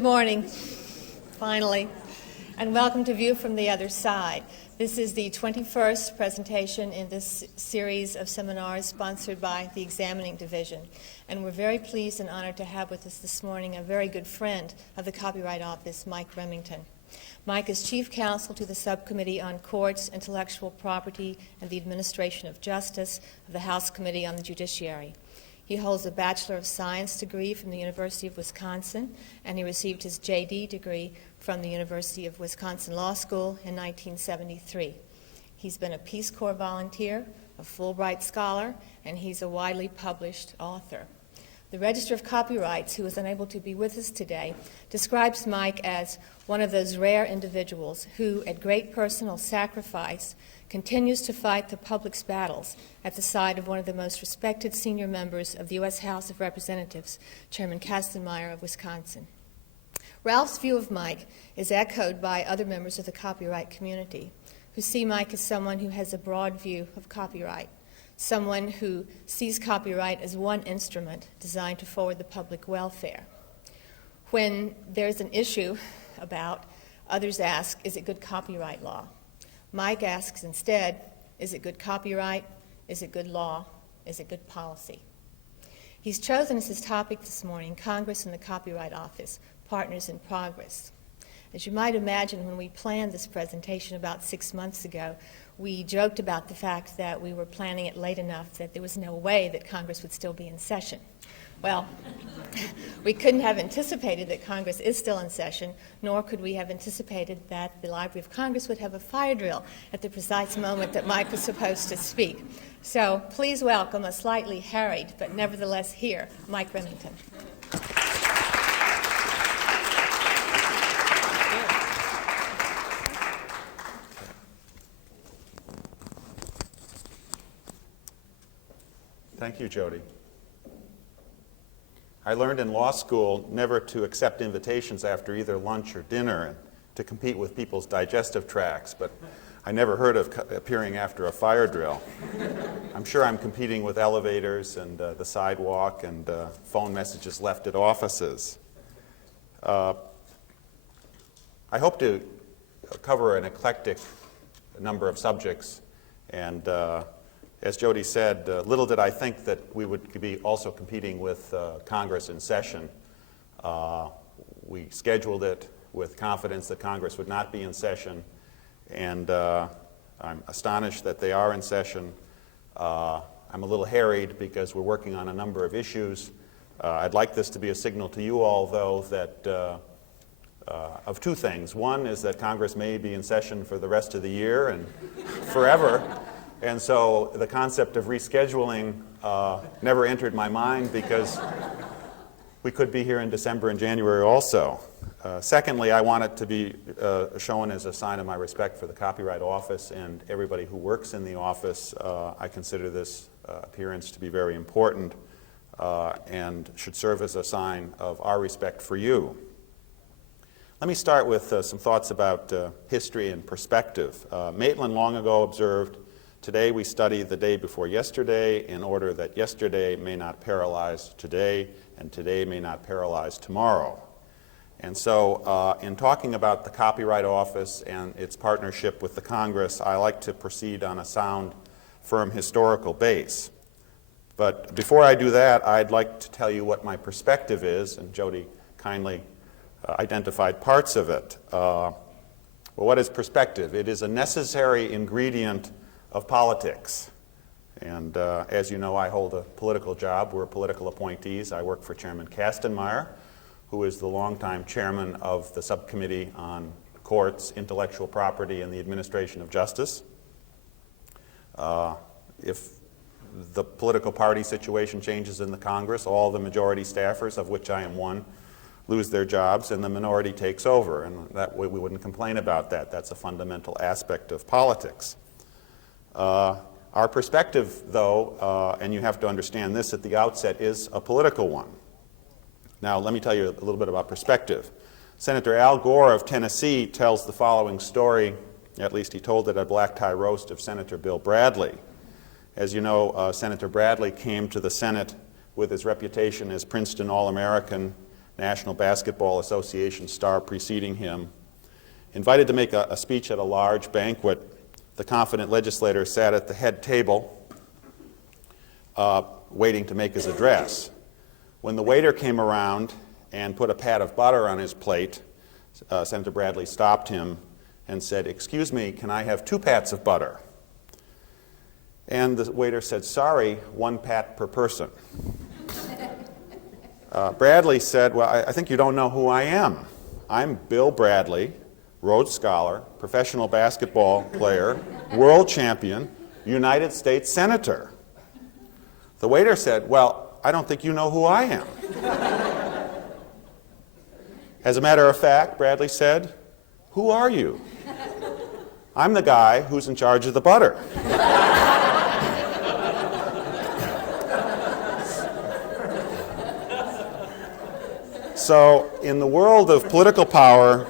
Good morning, finally, and welcome to View from the Other Side. This is the 21st presentation in this series of seminars sponsored by the Examining Division, and we're very pleased and honored to have with us this morning a very good friend of the Copyright Office, Mike Remington. Mike is Chief Counsel to the Subcommittee on Courts, Intellectual Property, and the Administration of Justice of the House Committee on the Judiciary. He holds a Bachelor of Science degree from the University of Wisconsin, and he received his JD degree from the University of Wisconsin Law School in 1973. He's been a Peace Corps volunteer, a Fulbright scholar, and he's a widely published author. The Register of Copyrights, who is unable to be with us today, describes Mike as one of those rare individuals who, at great personal sacrifice, continues to fight the public's battles at the side of one of the most respected senior members of the U.S. House of Representatives, Chairman Meyer of Wisconsin. Ralph's view of Mike is echoed by other members of the copyright community, who see Mike as someone who has a broad view of copyright, someone who sees copyright as one instrument designed to forward the public welfare. When there's an issue about, others ask, is it good copyright law? Mike asks instead, is it good copyright? Is it good law? Is it good policy? He's chosen as his topic this morning, Congress and the Copyright Office, Partners in Progress. As you might imagine, when we planned this presentation about 6 months ago, we joked about the fact that we were planning it late enough that there was no way that Congress would still be in session. Well, we couldn't have anticipated that Congress is still in session, nor could we have anticipated that the Library of Congress would have a fire drill at the precise moment that Mike was supposed to speak. So please welcome a slightly harried, but nevertheless here, Mike Remington. Thank you, Jody. I learned in law school never to accept invitations after either lunch or dinner and to compete with people's digestive tracts, but I never heard of appearing after a fire drill. I'm sure I'm competing with elevators and the sidewalk and phone messages left at offices. I hope to cover an eclectic number of subjects, and as Jody said, little did I think that we would be also competing with Congress in session. We scheduled it with confidence that Congress would not be in session, and I'm astonished that they are in session. I'm a little harried because we're working on a number of issues. I'd like this to be a signal to you all, though, that of two things. One is that Congress may be in session for the rest of the year and forever. And so the concept of rescheduling never entered my mind because we could be here in December and January also. Secondly, I want it to be shown as a sign of my respect for the Copyright Office and everybody who works in the office. I consider this appearance to be very important and should serve as a sign of our respect for you. Let me start with some thoughts about history and perspective. Maitland long ago observed, "Today we study the day before yesterday in order that yesterday may not paralyze today and today may not paralyze tomorrow." And so in talking about the Copyright Office and its partnership with the Congress, I like to proceed on a sound, firm historical base. But before I do that, I'd like to tell you what my perspective is, and Jody kindly identified parts of it. Well, what is perspective? It is a necessary ingredient of politics. And as you know, I hold a political job. We're political appointees. I work for Chairman Meyer, who is the longtime chairman of the Subcommittee on Courts, Intellectual Property, and the Administration of Justice. If the political party situation changes in the Congress, all the majority staffers, of which I am one, lose their jobs and the minority takes over. And that way we wouldn't complain about that. That's a fundamental aspect of politics. Our perspective, though, and you have to understand this at the outset, is a political one. Now, let me tell you a little bit about perspective. Senator Al Gore of Tennessee tells the following story, at least he told it at a black tie roast of Senator Bill Bradley. As you know, Senator Bradley came to the Senate with his reputation as Princeton All-American, National Basketball Association star preceding him. Invited to make a speech at a large banquet, the confident legislator sat at the head table waiting to make his address. When the waiter came around and put a pat of butter on his plate, Senator Bradley stopped him and said, "Excuse me, can I have 2 pats of butter?" And the waiter said, "Sorry, 1 pat per person." Bradley said, "Well, I think you don't know who I am. I'm Bill Bradley, Rhodes Scholar, professional basketball player, world champion, United States Senator." The waiter said, "Well, I don't think you know who I am." "As a matter of fact," Bradley said, "who are you?" "I'm the guy who's in charge of the butter." So, in the world of political power,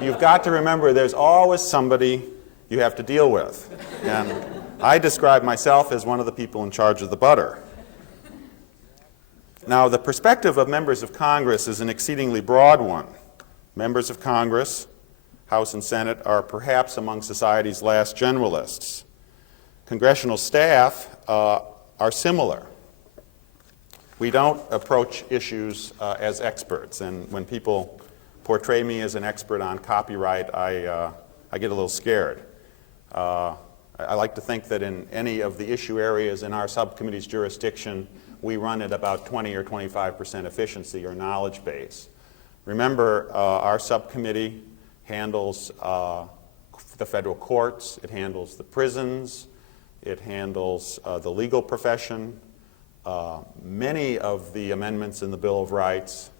you've got to remember there's always somebody you have to deal with. And I describe myself as one of the people in charge of the butter. Now, the perspective of members of Congress is an exceedingly broad one. Members of Congress, House and Senate, are perhaps among society's last generalists. Congressional staff are similar. We don't approach issues as experts, and when people portray me as an expert on copyright, I get a little scared. I like to think that in any of the issue areas in our subcommittee's jurisdiction, we run at about 20 or 25% efficiency or knowledge base. Remember, our subcommittee handles the federal courts, it handles the prisons, it handles the legal profession, many of the amendments in the Bill of Rights,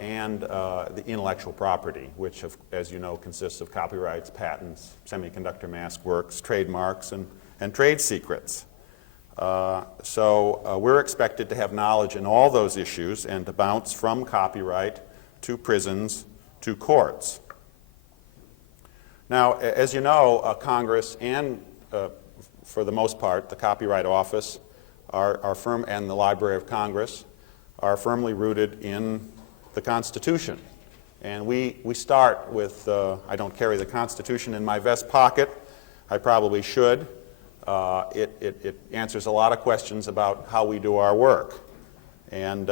and the intellectual property, which, as you know, consists of copyrights, patents, semiconductor mask works, trademarks, and trade secrets. So we're expected to have knowledge in all those issues and to bounce from copyright to prisons to courts. Now, as you know, Congress and, for the most part, the Copyright Office are firm, and the Library of Congress are firmly rooted in the Constitution. And we start with, I don't carry the Constitution in my vest pocket. I probably should. It answers a lot of questions about how we do our work. And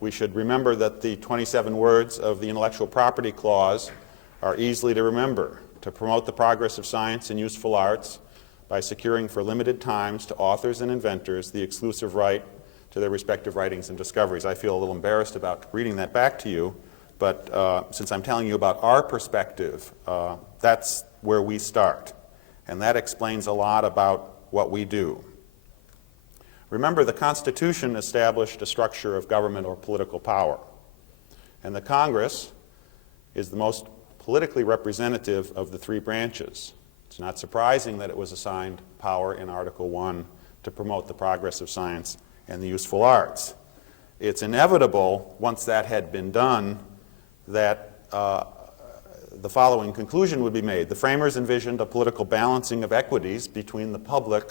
we should remember that the 27 words of the Intellectual Property Clause are easily to remember: to promote the progress of science and useful arts by securing for limited times to authors and inventors the exclusive right to their respective writings and discoveries. I feel a little embarrassed about reading that back to you, but since I'm telling you about our perspective, that's where we start. And that explains a lot about what we do. Remember, the Constitution established a structure of government or political power. And the Congress is the most politically representative of the 3 branches. It's not surprising that it was assigned power in Article 1 to promote the progress of science and the useful arts. It's inevitable, once that had been done, that the following conclusion would be made. The framers envisioned a political balancing of equities between the public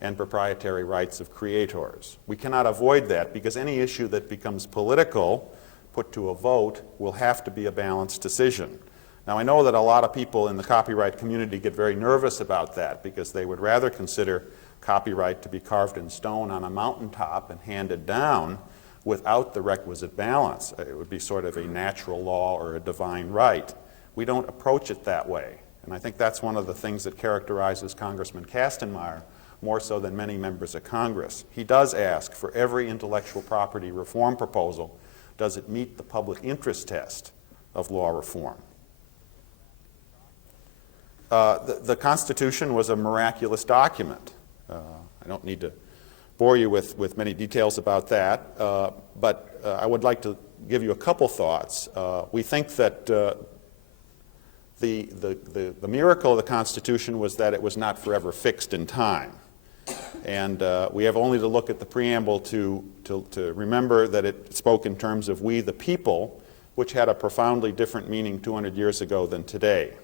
and proprietary rights of creators. We cannot avoid that, because any issue that becomes political, put to a vote, will have to be a balanced decision. Now, I know that a lot of people in the copyright community get very nervous about that, because they would rather consider copyright to be carved in stone on a mountaintop and handed down without the requisite balance. It would be sort of a natural law or a divine right. We don't approach it that way. And I think that's one of the things that characterizes Congressman Kastenmeier more so than many members of Congress. He does ask, for every intellectual property reform proposal, does it meet the public interest test of law reform? The Constitution was a miraculous document. I don't need to bore you with many details about that, but I would like to give you a couple thoughts. We think that the miracle of the Constitution was that it was not forever fixed in time. And we have only to look at the preamble to remember that it spoke in terms of we the people, which had a profoundly different meaning 200 years ago than today.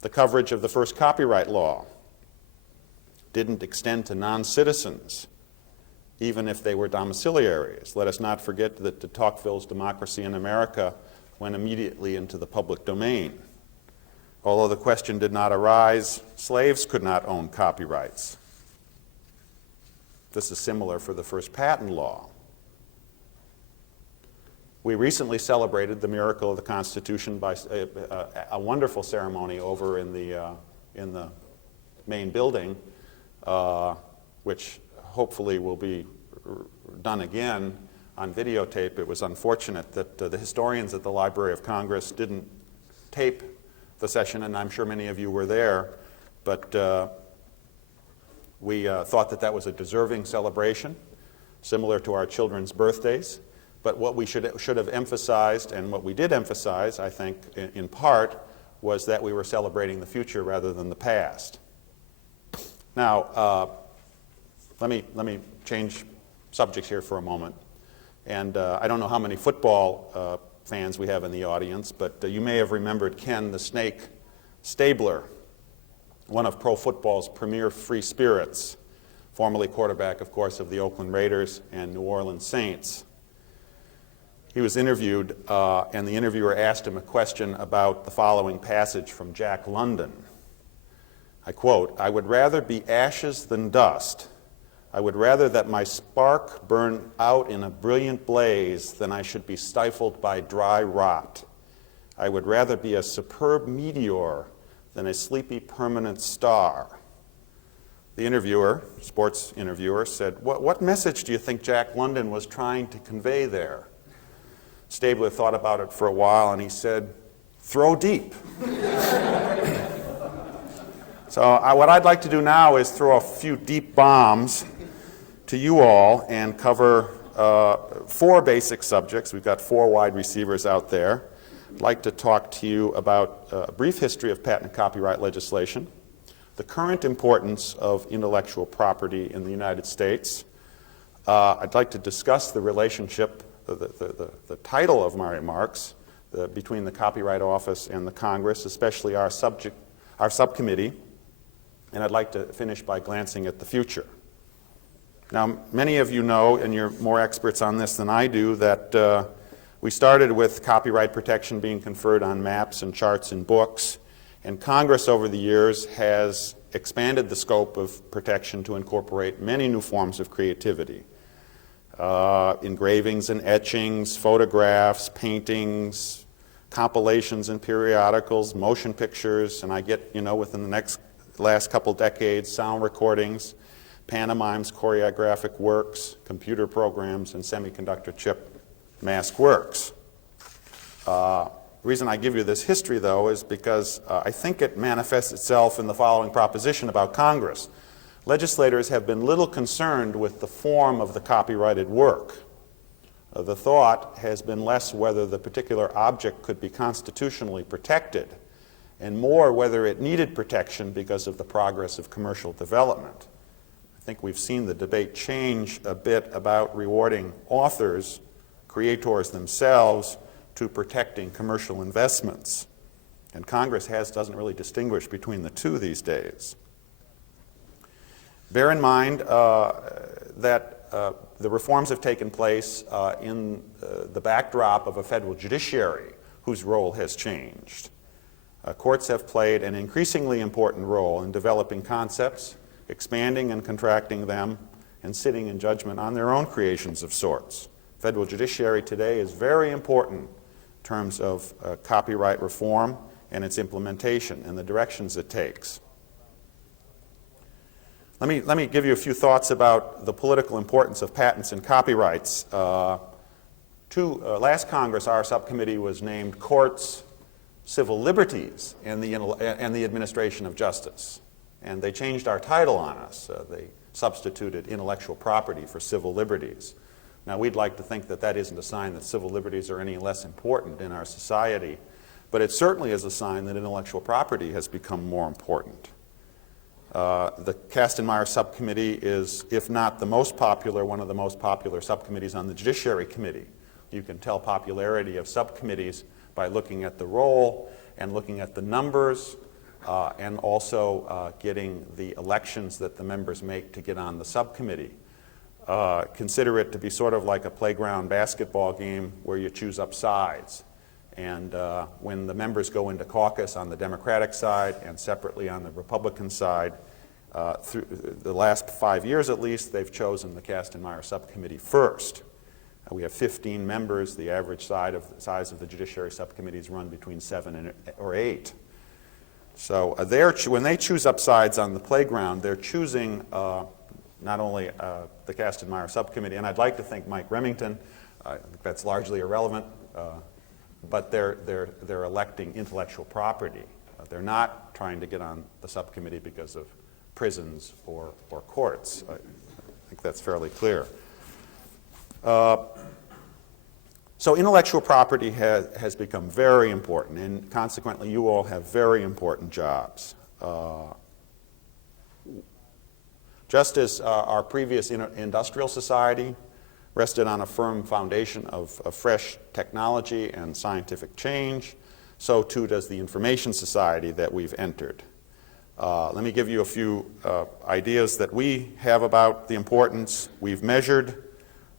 The coverage of the first copyright law didn't extend to non-citizens, even if they were domiciliaries. Let us not forget that de Tocqueville's Democracy in America went immediately into the public domain. Although the question did not arise, slaves could not own copyrights. This is similar for the first patent law. We recently celebrated the miracle of the Constitution by a wonderful ceremony over in the main building, which hopefully will be done again on videotape. It was unfortunate that the historians at the Library of Congress didn't tape the session, and I'm sure many of you were there, but we thought that that was a deserving celebration, similar to our children's birthdays. But what we should have emphasized, and what we did emphasize, I think, in part, was that we were celebrating the future rather than the past. Now, let me change subjects here for a moment. And I don't know how many football fans we have in the audience, but you may have remembered Ken the Snake Stabler, one of pro football's premier free spirits, formerly quarterback, of course, of the Oakland Raiders and New Orleans Saints. He was interviewed, and the interviewer asked him a question about the following passage from Jack London. I quote, "I would rather be ashes than dust. I would rather that my spark burn out in a brilliant blaze than I should be stifled by dry rot. I would rather be a superb meteor than a sleepy permanent star." The interviewer, sports interviewer, said, what message do you think Jack London was trying to convey there? Stabler thought about it for a while, and he said, "Throw deep." So what I'd like to do now is throw a few deep bombs to you all and cover 4 basic subjects. We've got 4 wide receivers out there. I'd like to talk to you about a brief history of patent and copyright legislation, the current importance of intellectual property in the United States. I'd like to discuss the relationship, the title of my remarks, between the Copyright Office and the Congress, especially our subcommittee, and I'd like to finish by glancing at the future. Now, many of you know, and you're more experts on this than I do, that we started with copyright protection being conferred on maps and charts and books, and Congress over the years has expanded the scope of protection to incorporate many new forms of creativity. Engravings and etchings, photographs, paintings, compilations and periodicals, motion pictures, and I get, within the last couple decades, sound recordings, pantomimes, choreographic works, computer programs, and semiconductor chip mask works. The reason I give you this history, though, is because I think it manifests itself in the following proposition about Congress. Legislators have been little concerned with the form of the copyrighted work. The thought has been less whether the particular object could be constitutionally protected, and more whether it needed protection because of the progress of commercial development. I think we've seen the debate change a bit about rewarding authors, creators themselves, to protecting commercial investments. And Congress doesn't really distinguish between the two these days. Bear in mind that the reforms have taken place in the backdrop of a federal judiciary whose role has changed. Courts have played an increasingly important role in developing concepts, expanding and contracting them, and sitting in judgment on their own creations of sorts. Federal judiciary today is very important in terms of copyright reform and its implementation and the directions it takes. Let me give you a few thoughts about the political importance of patents and copyrights. Last Congress, our subcommittee was named Courts, Civil Liberties, and the Administration of Justice. And they changed our title on us. They substituted intellectual property for civil liberties. Now, we'd like to think that that isn't a sign that civil liberties are any less important in our society, but it certainly is a sign that intellectual property has become more important. The Meyer Subcommittee is, if not the most popular, one of the most popular subcommittees on the Judiciary Committee. You can tell popularity of subcommittees by looking at the roll and looking at the numbers and also getting the elections that the members make to get on the subcommittee. consider it to be sort of like a playground basketball game where you choose up sides. And when the members go into caucus on the Democratic side and separately on the Republican side, through the last 5 years at least, they've chosen the Cast and Meyer Subcommittee first. We have 15 members. The average size of the Judiciary Subcommittees run between 7 or 8. So when they choose up sides on the playground, they're choosing not only the Cast and Meyer Subcommittee, and I'd like to think Mike Remington, I think that's largely irrelevant, but they're electing intellectual property. They're not trying to get on the subcommittee because of prisons or courts. I think that's fairly clear. So intellectual property has become very important, and consequently you all have very important jobs. Just as our previous industrial society rested on a firm foundation of fresh technology and scientific change, so too does the information society that we've entered. Let me give you a few ideas that we have about the importance. We've measured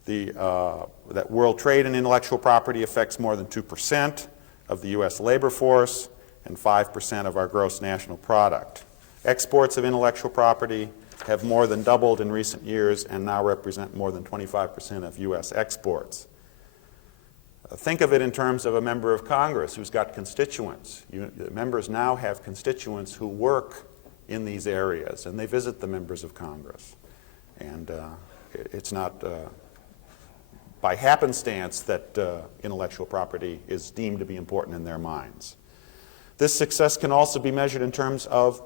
that world trade in intellectual property affects more than 2% of the U.S. labor force and 5% of our gross national product. Exports of intellectual property have more than doubled in recent years and now represent more than 25% of U.S. exports. Think of it in terms of a member of Congress who's got constituents. Members now have constituents who work in these areas, and they visit the members of Congress. And it's not by happenstance that intellectual property is deemed to be important in their minds. This success can also be measured in terms of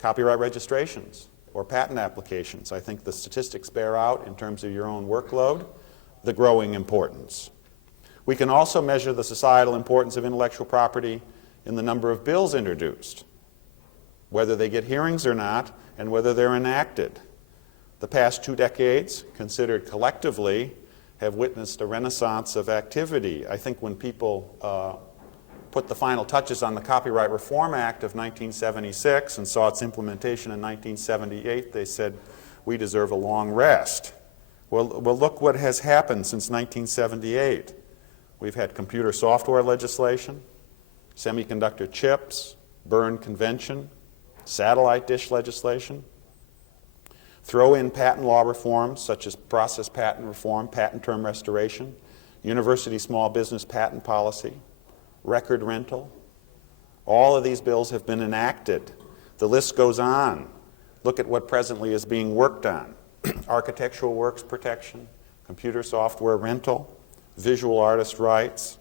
copyright registrations or patent applications. I think the statistics bear out, in terms of your own workload, the growing importance. We can also measure the societal importance of intellectual property in the number of bills introduced, whether they get hearings or not, and whether they're enacted. The past 2 decades, considered collectively, have witnessed a renaissance of activity. I think when people put the final touches on the Copyright Reform Act of 1976 and saw its implementation in 1978, they said, we deserve a long rest. Well, look what has happened since 1978. We've had computer software legislation, semiconductor chips, Berne Convention, satellite dish legislation. Throw in patent law reforms such as process patent reform, patent term restoration, university small business patent policy, record rental. All of these bills have been enacted. The list goes on. Look at what presently is being worked on. Architectural works protection, computer software rental, visual artist rights,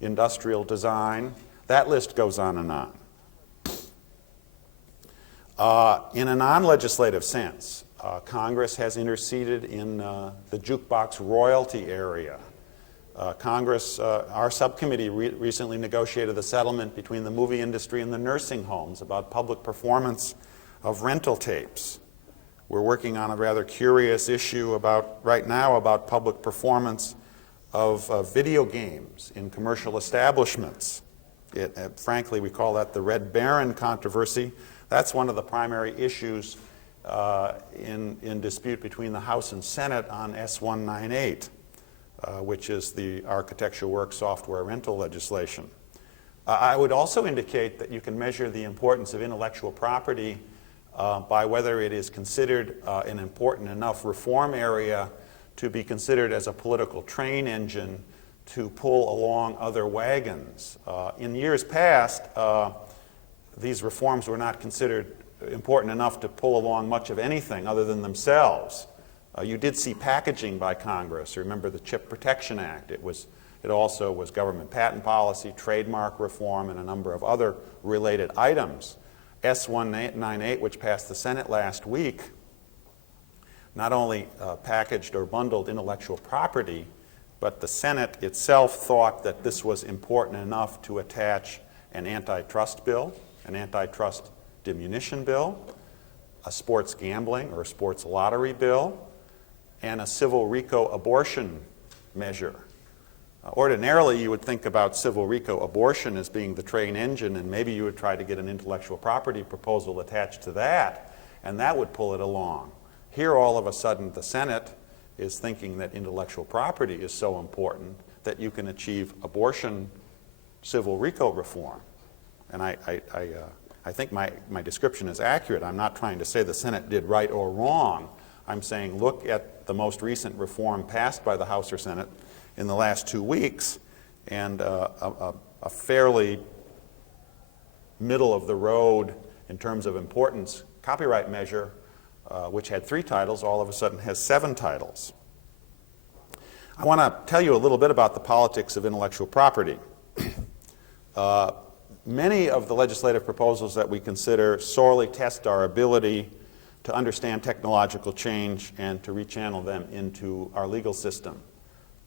industrial design. That list goes on and on. In a non-legislative sense, Congress has interceded in the jukebox royalty area. Our subcommittee recently negotiated a settlement between the movie industry and the nursing homes about public performance of rental tapes. We're working on a rather curious issue right now about public performance of video games in commercial establishments. Frankly, we call that the Red Baron controversy. That's one of the primary issues in dispute between the House and Senate on S198. Which is the architectural work software rental legislation. I would also indicate that you can measure the importance of intellectual property by whether it is considered an important enough reform area to be considered as a political train engine to pull along other wagons. In years past, these reforms were not considered important enough to pull along much of anything other than themselves. You did see packaging by Congress. Remember the Chip Protection Act. It also was government patent policy, trademark reform, and a number of other related items. S198, which passed the Senate last week, not only packaged or bundled intellectual property, but the Senate itself thought that this was important enough to attach an antitrust bill, an antitrust diminution bill, a sports gambling or sports lottery bill, and a civil RICO abortion measure. Ordinarily, you would think about civil RICO abortion as being the train engine, and maybe you would try to get an intellectual property proposal attached to that, and that would pull it along. Here, all of a sudden, the Senate is thinking that intellectual property is so important that you can achieve abortion civil RICO reform. And I think my description is accurate. I'm not trying to say the Senate did right or wrong. I'm saying look at the most recent reform passed by the House or Senate in the last 2 weeks, and a fairly middle of the road in terms of importance copyright measure, which had 3 titles, all of a sudden has 7 titles. I want to tell you a little bit about the politics of intellectual property. Many of the legislative proposals that we consider sorely test our ability to understand technological change and to rechannel them into our legal system.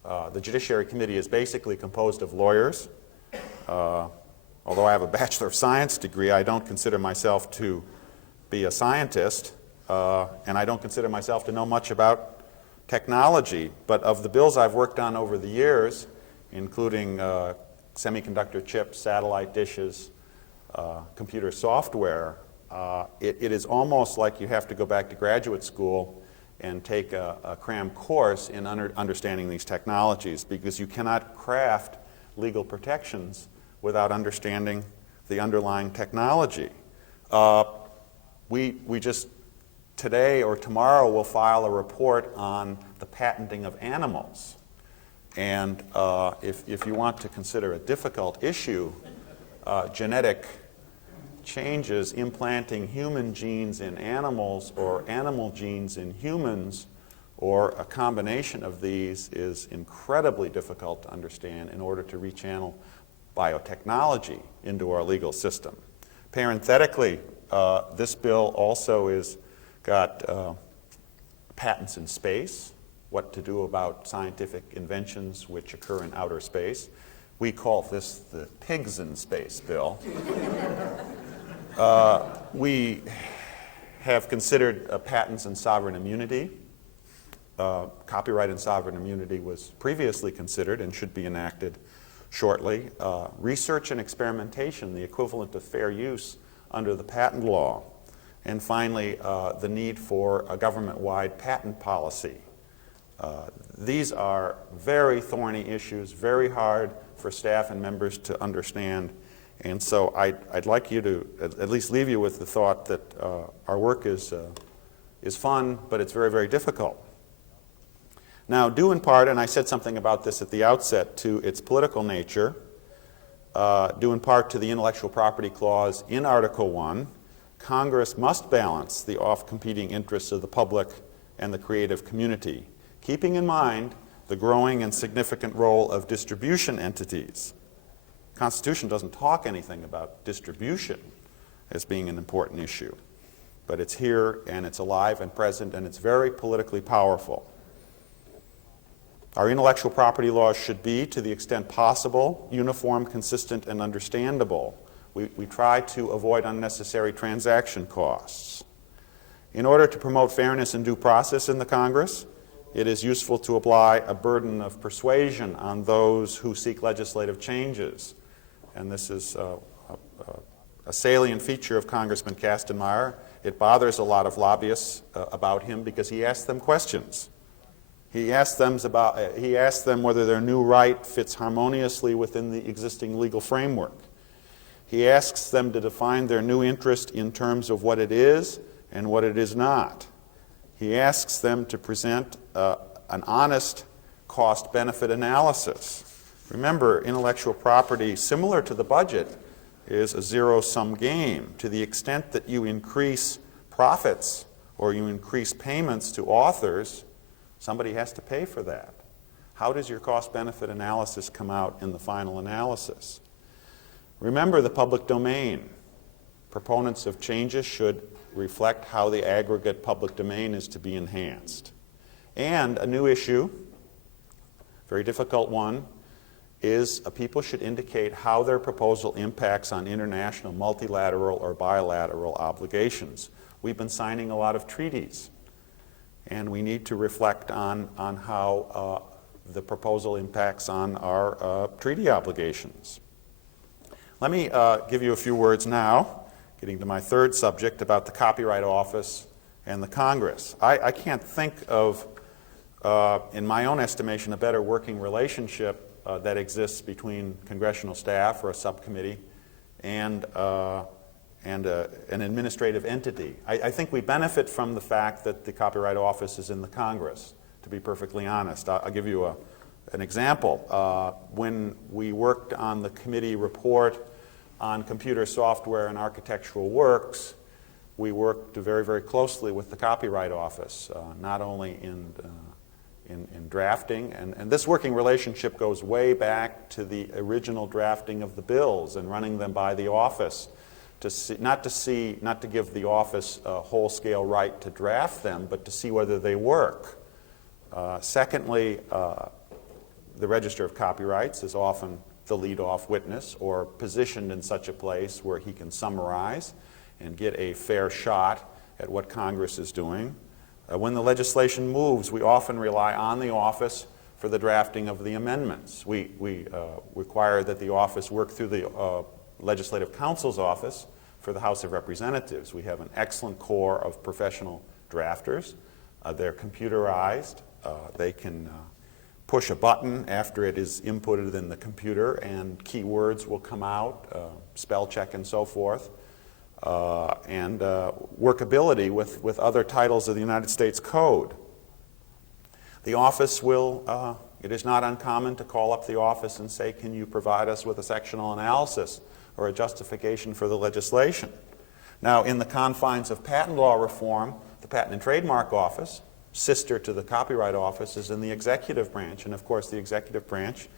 The Judiciary Committee is basically composed of lawyers. Although I have a Bachelor of Science degree, I don't consider myself to be a scientist, and I don't consider myself to know much about technology. But of the bills I've worked on over the years, including semiconductor chips, satellite dishes, computer software, it is almost like you have to go back to graduate school and take a cram course in understanding these technologies, because you cannot craft legal protections without understanding the underlying technology. We just today or tomorrow will file a report on the patenting of animals. And if you want to consider a difficult issue, genetic changes, implanting human genes in animals or animal genes in humans, or a combination of these, is incredibly difficult to understand in order to rechannel biotechnology into our legal system. Parenthetically, this bill also is got patents in space, what to do about scientific inventions which occur in outer space. We call this the pigs in space bill. We have considered patents and sovereign immunity. Copyright and sovereign immunity was previously considered and should be enacted shortly. Research and experimentation, the equivalent of fair use under the patent law. And finally, the need for a government-wide patent policy. These are very thorny issues, very hard for staff and members to understand. And so I'd like you to at least leave you with the thought that our work is fun, but it's very, very difficult. Now, due in part, and I said something about this at the outset, to its political nature, due in part to the intellectual property clause in Article 1, Congress must balance the oft-competing interests of the public and the creative community, keeping in mind the growing and significant role of distribution entities. The Constitution doesn't talk anything about distribution as being an important issue, but it's here and it's alive and present, and it's very politically powerful. Our intellectual property laws should be, to the extent possible, uniform, consistent, and understandable. We try to avoid unnecessary transaction costs. In order to promote fairness and due process in the Congress, it is useful to apply a burden of persuasion on those who seek legislative changes. And this is a salient feature of Congressman Meyer. It bothers a lot of lobbyists about him because he asks them questions. He asks them whether their new right fits harmoniously within the existing legal framework. He asks them to define their new interest in terms of what it is and what it is not. He asks them to present an honest cost-benefit analysis. Remember, intellectual property, similar to the budget, is a zero-sum game. To the extent that you increase profits or you increase payments to authors, somebody has to pay for that. How does your cost-benefit analysis come out in the final analysis? Remember the public domain. Proponents of changes should reflect how the aggregate public domain is to be enhanced. And a new issue, very difficult one, is people should indicate how their proposal impacts on international, multilateral, or bilateral obligations. We've been signing a lot of treaties, and we need to reflect on how the proposal impacts on our treaty obligations. Let me give you a few words now, getting to my third subject, about the Copyright Office and the Congress. I can't think of in my own estimation, a better working relationship that exists between congressional staff or a subcommittee and an administrative entity. I think we benefit from the fact that the Copyright Office is in the Congress, to be perfectly honest. I'll give you an example. When we worked on the committee report on computer software and architectural works, we worked very, very closely with the Copyright Office, not only in drafting, and this working relationship goes way back to the original drafting of the bills and running them by the office, not to give the office a whole-scale right to draft them, but to see whether they work. Secondly, the Register of Copyrights is often the lead-off witness or positioned in such a place where he can summarize and get a fair shot at what Congress is doing. When the legislation moves, we often rely on the office for the drafting of the amendments. We require that the office work through the Legislative Counsel's office for the House of Representatives. We have an excellent corps of professional drafters. They're computerized. They can push a button after it is inputted in the computer and keywords will come out, spell check and so forth. And workability with other titles of the United States Code. The office will, it is not uncommon to call up the office and say, can you provide us with a sectional analysis or a justification for the legislation? Now, in the confines of patent law reform, the Patent and Trademark Office, sister to the Copyright Office, is in the executive branch, and of course the executive branch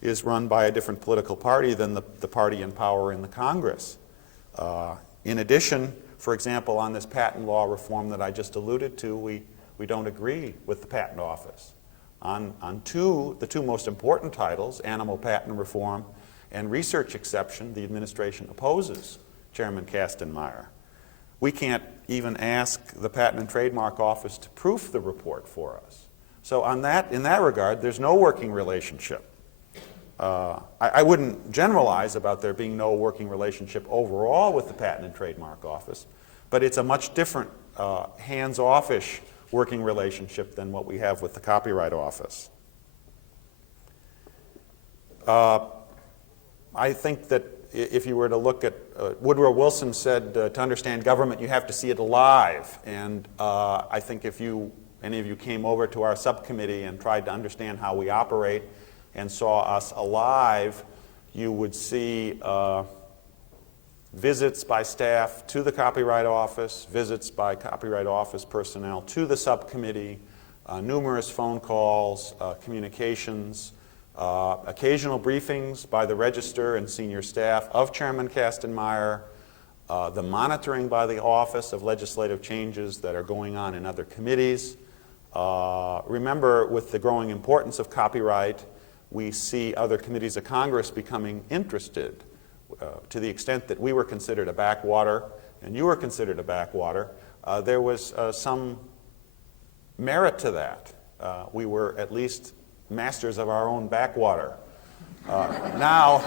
is run by a different political party than the party in power in the Congress. In addition, for example, on this patent law reform that I just alluded to, we don't agree with the Patent Office. On the two most important titles, animal patent reform and research exception, the administration opposes Chairman Kastenmeier. We can't even ask the Patent and Trademark Office to proof the report for us. So in that regard, there's no working relationship. I wouldn't generalize about there being no working relationship overall with the Patent and Trademark Office, but it's a much different hands-off-ish working relationship than what we have with the Copyright Office. I think that if you were to look at, Woodrow Wilson said, to understand government, you have to see it alive. And I think if any of you came over to our subcommittee and tried to understand how we operate and saw us alive, you would see visits by staff to the Copyright Office, visits by Copyright Office personnel to the subcommittee, numerous phone calls, communications, occasional briefings by the Register and senior staff of Chairman Kastenmeier, the monitoring by the Office of legislative changes that are going on in other committees. Remember, with the growing importance of copyright, we see other committees of Congress becoming interested to the extent that we were considered a backwater and you were considered a backwater. There was some merit to that. We were at least masters of our own backwater. Now,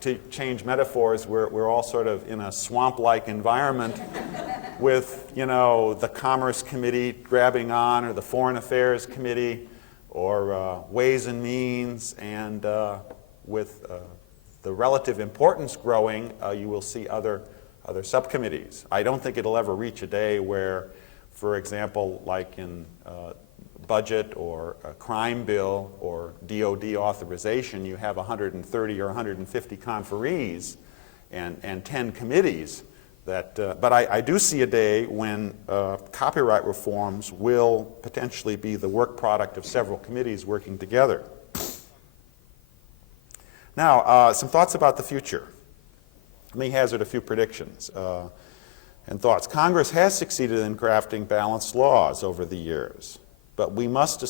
to change metaphors, we're all sort of in a swamp-like environment with, the Commerce Committee grabbing on, or the Foreign Affairs Committee, or Ways and Means, and with the relative importance growing, you will see other subcommittees. I don't think it'll ever reach a day where, for example, like in budget or a crime bill or DOD authorization, you have 130 or 150 conferees and 10 committees. But I do see a day when copyright reforms will potentially be the work product of several committees working together. Now, some thoughts about the future. Let me hazard a few predictions and thoughts. Congress has succeeded in crafting balanced laws over the years, but we must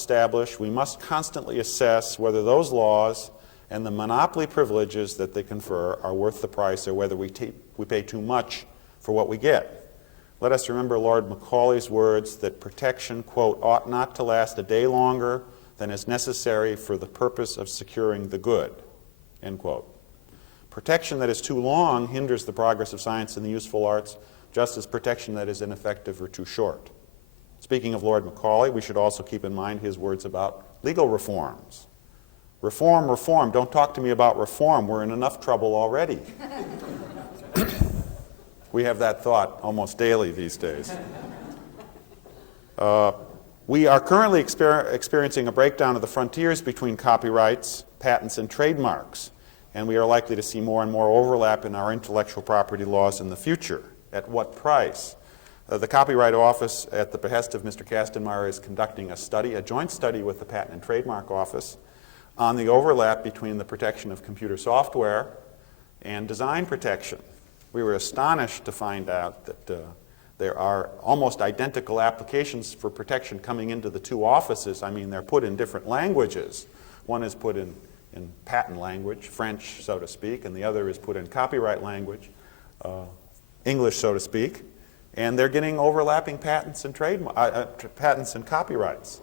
constantly assess whether those laws and the monopoly privileges that they confer are worth the price, or whether we pay too much for what we get. Let us remember Lord Macaulay's words that protection, quote, ought not to last a day longer than is necessary for the purpose of securing the good, end quote. Protection that is too long hinders the progress of science and the useful arts, just as protection that is ineffective or too short. Speaking of Lord Macaulay, we should also keep in mind his words about legal reforms. Reform, reform. Don't talk to me about reform. We're in enough trouble already. We have that thought almost daily these days. We are currently experiencing a breakdown of the frontiers between copyrights, patents, and trademarks, and we are likely to see more and more overlap in our intellectual property laws in the future. At what price? The Copyright Office, at the behest of Mr. Kastenmeier, is conducting a study, a joint study with the Patent and Trademark Office, on the overlap between the protection of computer software and design protection. We were astonished to find out that there are almost identical applications for protection coming into the two offices. I mean, they're put in different languages. One is put in patent language, French, so to speak, and the other is put in copyright language, English, so to speak. And they're getting overlapping patents and patents and copyrights.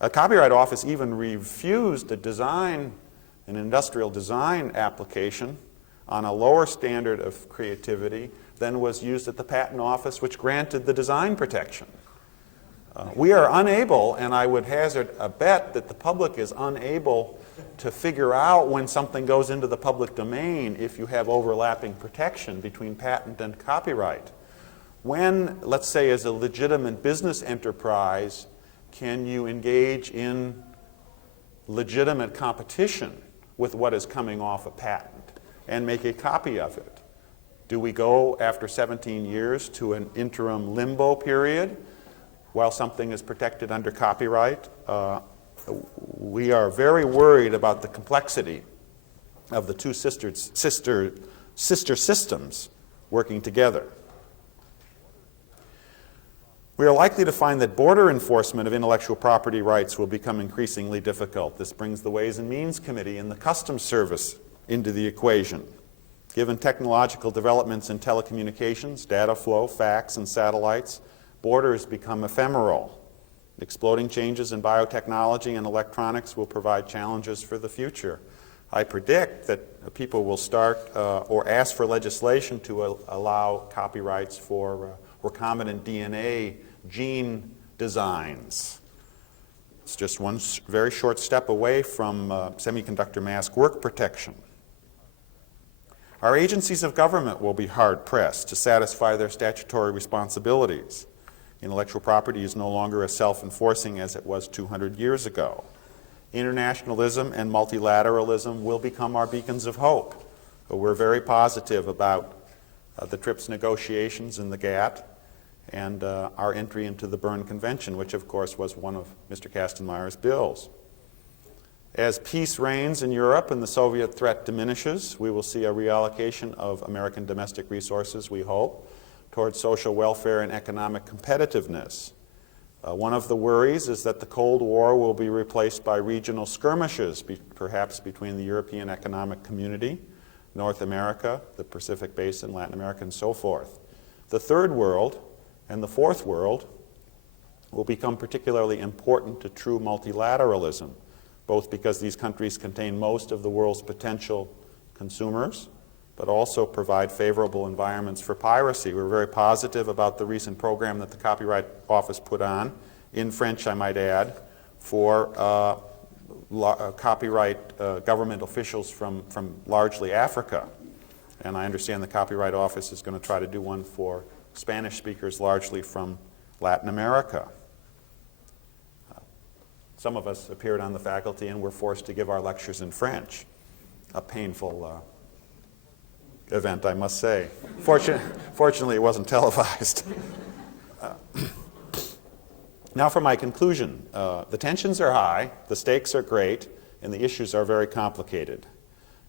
A Copyright Office even refused an industrial design application on a lower standard of creativity than was used at the Patent Office, which granted the design protection. We are unable, and I would hazard a bet that the public is unable to figure out when something goes into the public domain if you have overlapping protection between patent and copyright. When, let's say, as a legitimate business enterprise, can you engage in legitimate competition with what is coming off a patent and make a copy of it? Do we go after 17 years to an interim limbo period while something is protected under copyright? We are very worried about the complexity of the two sister systems working together. We are likely to find that border enforcement of intellectual property rights will become increasingly difficult. This brings the Ways and Means Committee and the Customs Service into the equation. Given technological developments in telecommunications, data flow, fax, and satellites, borders become ephemeral. Exploding changes in biotechnology and electronics will provide challenges for the future. I predict that people will start or ask for legislation to allow copyrights for recombinant DNA gene designs. It's just one very short step away from semiconductor mask work protection. Our agencies of government will be hard-pressed to satisfy their statutory responsibilities. Intellectual property is no longer as self-enforcing as it was 200 years ago. Internationalism and multilateralism will become our beacons of hope. We're very positive about the TRIPS negotiations in the GATT and our entry into the Berne Convention, which of course was one of Mr. Kastenmeier's bills. As peace reigns in Europe and the Soviet threat diminishes, we will see a reallocation of American domestic resources, we hope, towards social welfare and economic competitiveness. One of the worries is that the Cold War will be replaced by regional skirmishes, perhaps between the European Economic Community, North America, the Pacific Basin, Latin America, and so forth. The Third World and the Fourth World will become particularly important to true multilateralism, both because these countries contain most of the world's potential consumers, but also provide favorable environments for piracy. We're very positive about the recent program that the Copyright Office put on, in French, I might add, for copyright government officials from largely Africa. And I understand the Copyright Office is going to try to do one for Spanish speakers largely from Latin America. Some of us appeared on the faculty and were forced to give our lectures in French. A painful event, I must say. Fortunately, it wasn't televised. Now for my conclusion. The tensions are high, the stakes are great, and the issues are very complicated.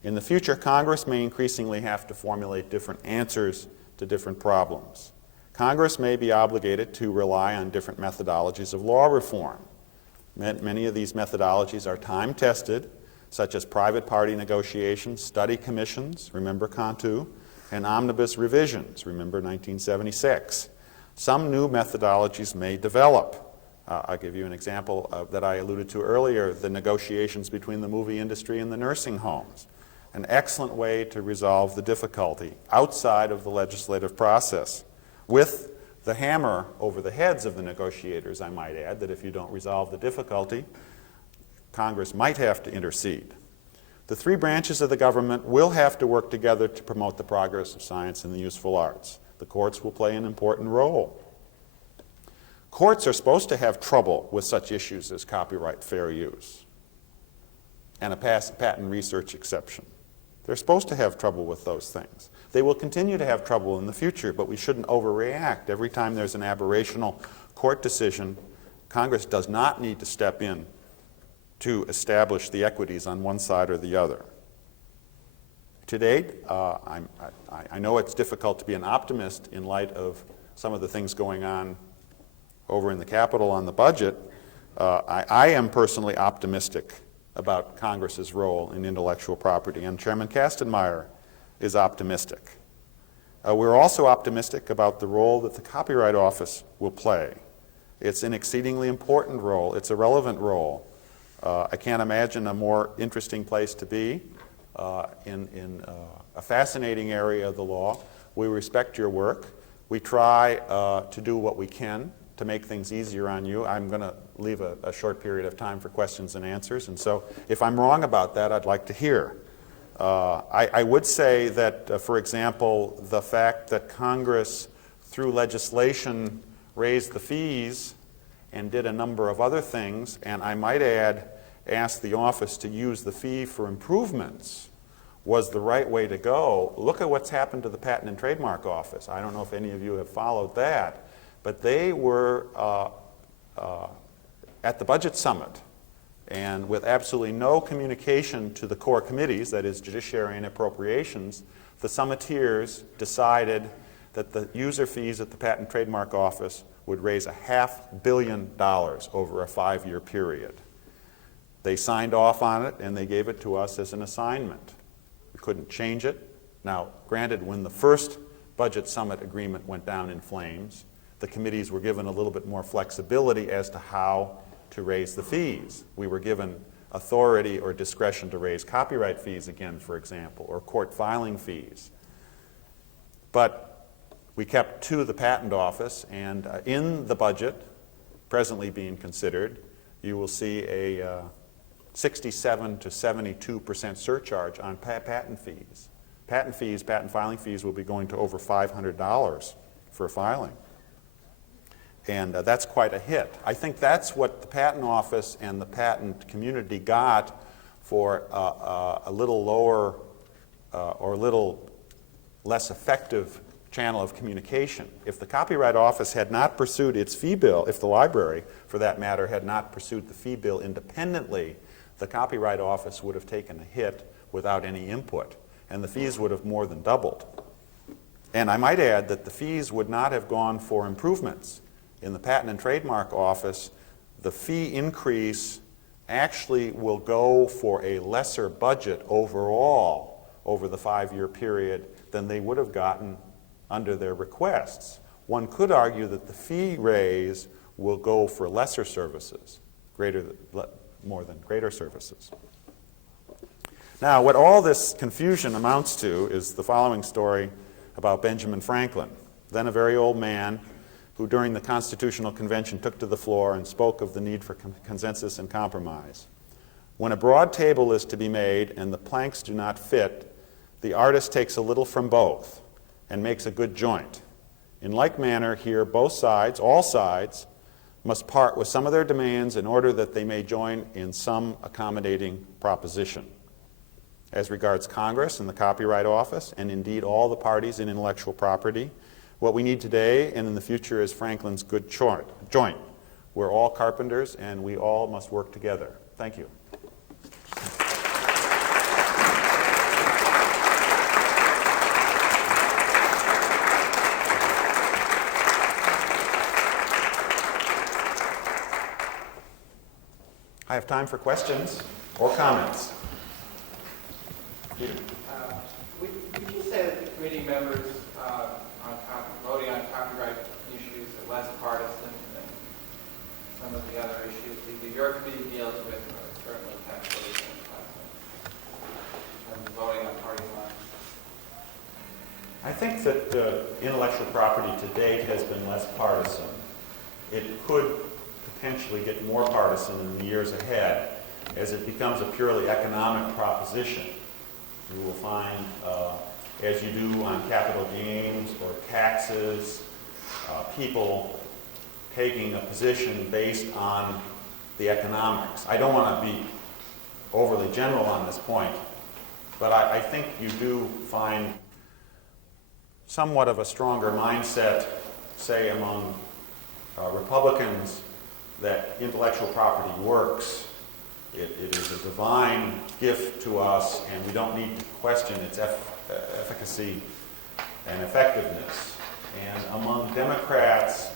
In the future, Congress may increasingly have to formulate different answers to different problems. Congress may be obligated to rely on different methodologies of law reform. Many of these methodologies are time-tested, such as private party negotiations, study commissions, remember Cantu, and omnibus revisions, remember 1976. Some new methodologies may develop. I'll give you an example that I alluded to earlier, the negotiations between the movie industry and the nursing homes. An excellent way to resolve the difficulty outside of the legislative process with the hammer over the heads of the negotiators, I might add, that if you don't resolve the difficulty, Congress might have to intercede. The three branches of the government will have to work together to promote the progress of science and the useful arts. The courts will play an important role. Courts are supposed to have trouble with such issues as copyright fair use and a patent research exception. They're supposed to have trouble with those things. They will continue to have trouble in the future, but we shouldn't overreact. Every time there's an aberrational court decision, Congress does not need to step in to establish the equities on one side or the other. To date, I know it's difficult to be an optimist in light of some of the things going on over in the Capitol on the budget. I am personally optimistic about Congress's role in intellectual property, and Chairman Meyer is optimistic. We're also optimistic about the role that the Copyright Office will play. It's an exceedingly important role. It's a relevant role. I can't imagine a more interesting place to be in a fascinating area of the law. We respect your work. We try to do what we can to make things easier on you. I'm going to leave a short period of time for questions and answers, and so if I'm wrong about that, I'd like to hear. I would say that, for example, the fact that Congress, through legislation, raised the fees and did a number of other things, and I might add, asked the office to use the fee for improvements, was the right way to go. Look at what's happened to the Patent and Trademark Office. I don't know if any of you have followed that, but they were at the budget summit, and with absolutely no communication to the core committees, that is Judiciary and Appropriations, the summiteers decided that the user fees at the Patent and Trademark Office would raise $500 million over a 5-year period. They signed off on it, and they gave it to us as an assignment. We couldn't change it. Now, granted, when the first budget summit agreement went down in flames, the committees were given a little bit more flexibility as to how to raise the fees. We were given authority or discretion to raise copyright fees again, for example, or court filing fees. But we kept to the Patent Office, and in the budget presently being considered, you will see a 67 to 72% surcharge on patent fees. Patent filing fees will be going to over $500 for filing. And that's quite a hit. I think that's what the Patent Office and the patent community got for a little lower or a little less effective channel of communication. If the Copyright Office had not pursued its fee bill, if the library, for that matter, had not pursued the fee bill independently, the Copyright Office would have taken a hit without any input, and the fees would have more than doubled. And I might add that the fees would not have gone for improvements. In the Patent and Trademark Office, the fee increase actually will go for a lesser budget overall over the 5-year period than they would have gotten under their requests. One could argue that the fee raise will go for lesser services, more than greater services. Now, what all this confusion amounts to is the following story about Benjamin Franklin, then a very old man, who during the Constitutional Convention took to the floor and spoke of the need for consensus and compromise. When a broad table is to be made and the planks do not fit, the artist takes a little from both and makes a good joint. In like manner, here both sides, all sides, must part with some of their demands in order that they may join in some accommodating proposition. As regards Congress and the Copyright Office, and indeed all the parties in intellectual property, what we need today and in the future is Franklin's good joint. We're all carpenters, and we all must work together. Thank you. I have time for questions or comments. Peter? Would you say that the committee members voting on copyright issues are less partisan than some of the other issues that your committee deals with, or certainly taxation and voting on party lines? I think that intellectual property to date has been less partisan. It could potentially get more partisan in the years ahead as it becomes a purely economic proposition. You will find, as you do on capital gains or taxes, people taking a position based on the economics. I don't want to be overly general on this point, but I think you do find somewhat of a stronger mindset, say, among Republicans, that intellectual property works. It is a divine gift to us, and we don't need to question its efficacy and effectiveness. And among Democrats,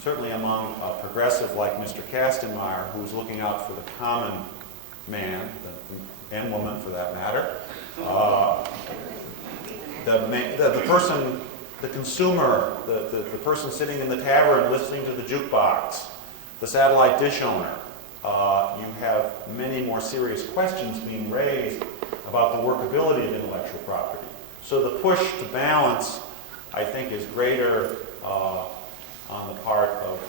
certainly among a progressive like Mr. Kastenmeier, who's looking out for the common man, and woman for that matter, the person, the consumer, the person sitting in the tavern listening to the jukebox, the satellite dish owner, you have many more serious questions being raised about the workability of intellectual property. So the push to balance, I think, is greater on the part of,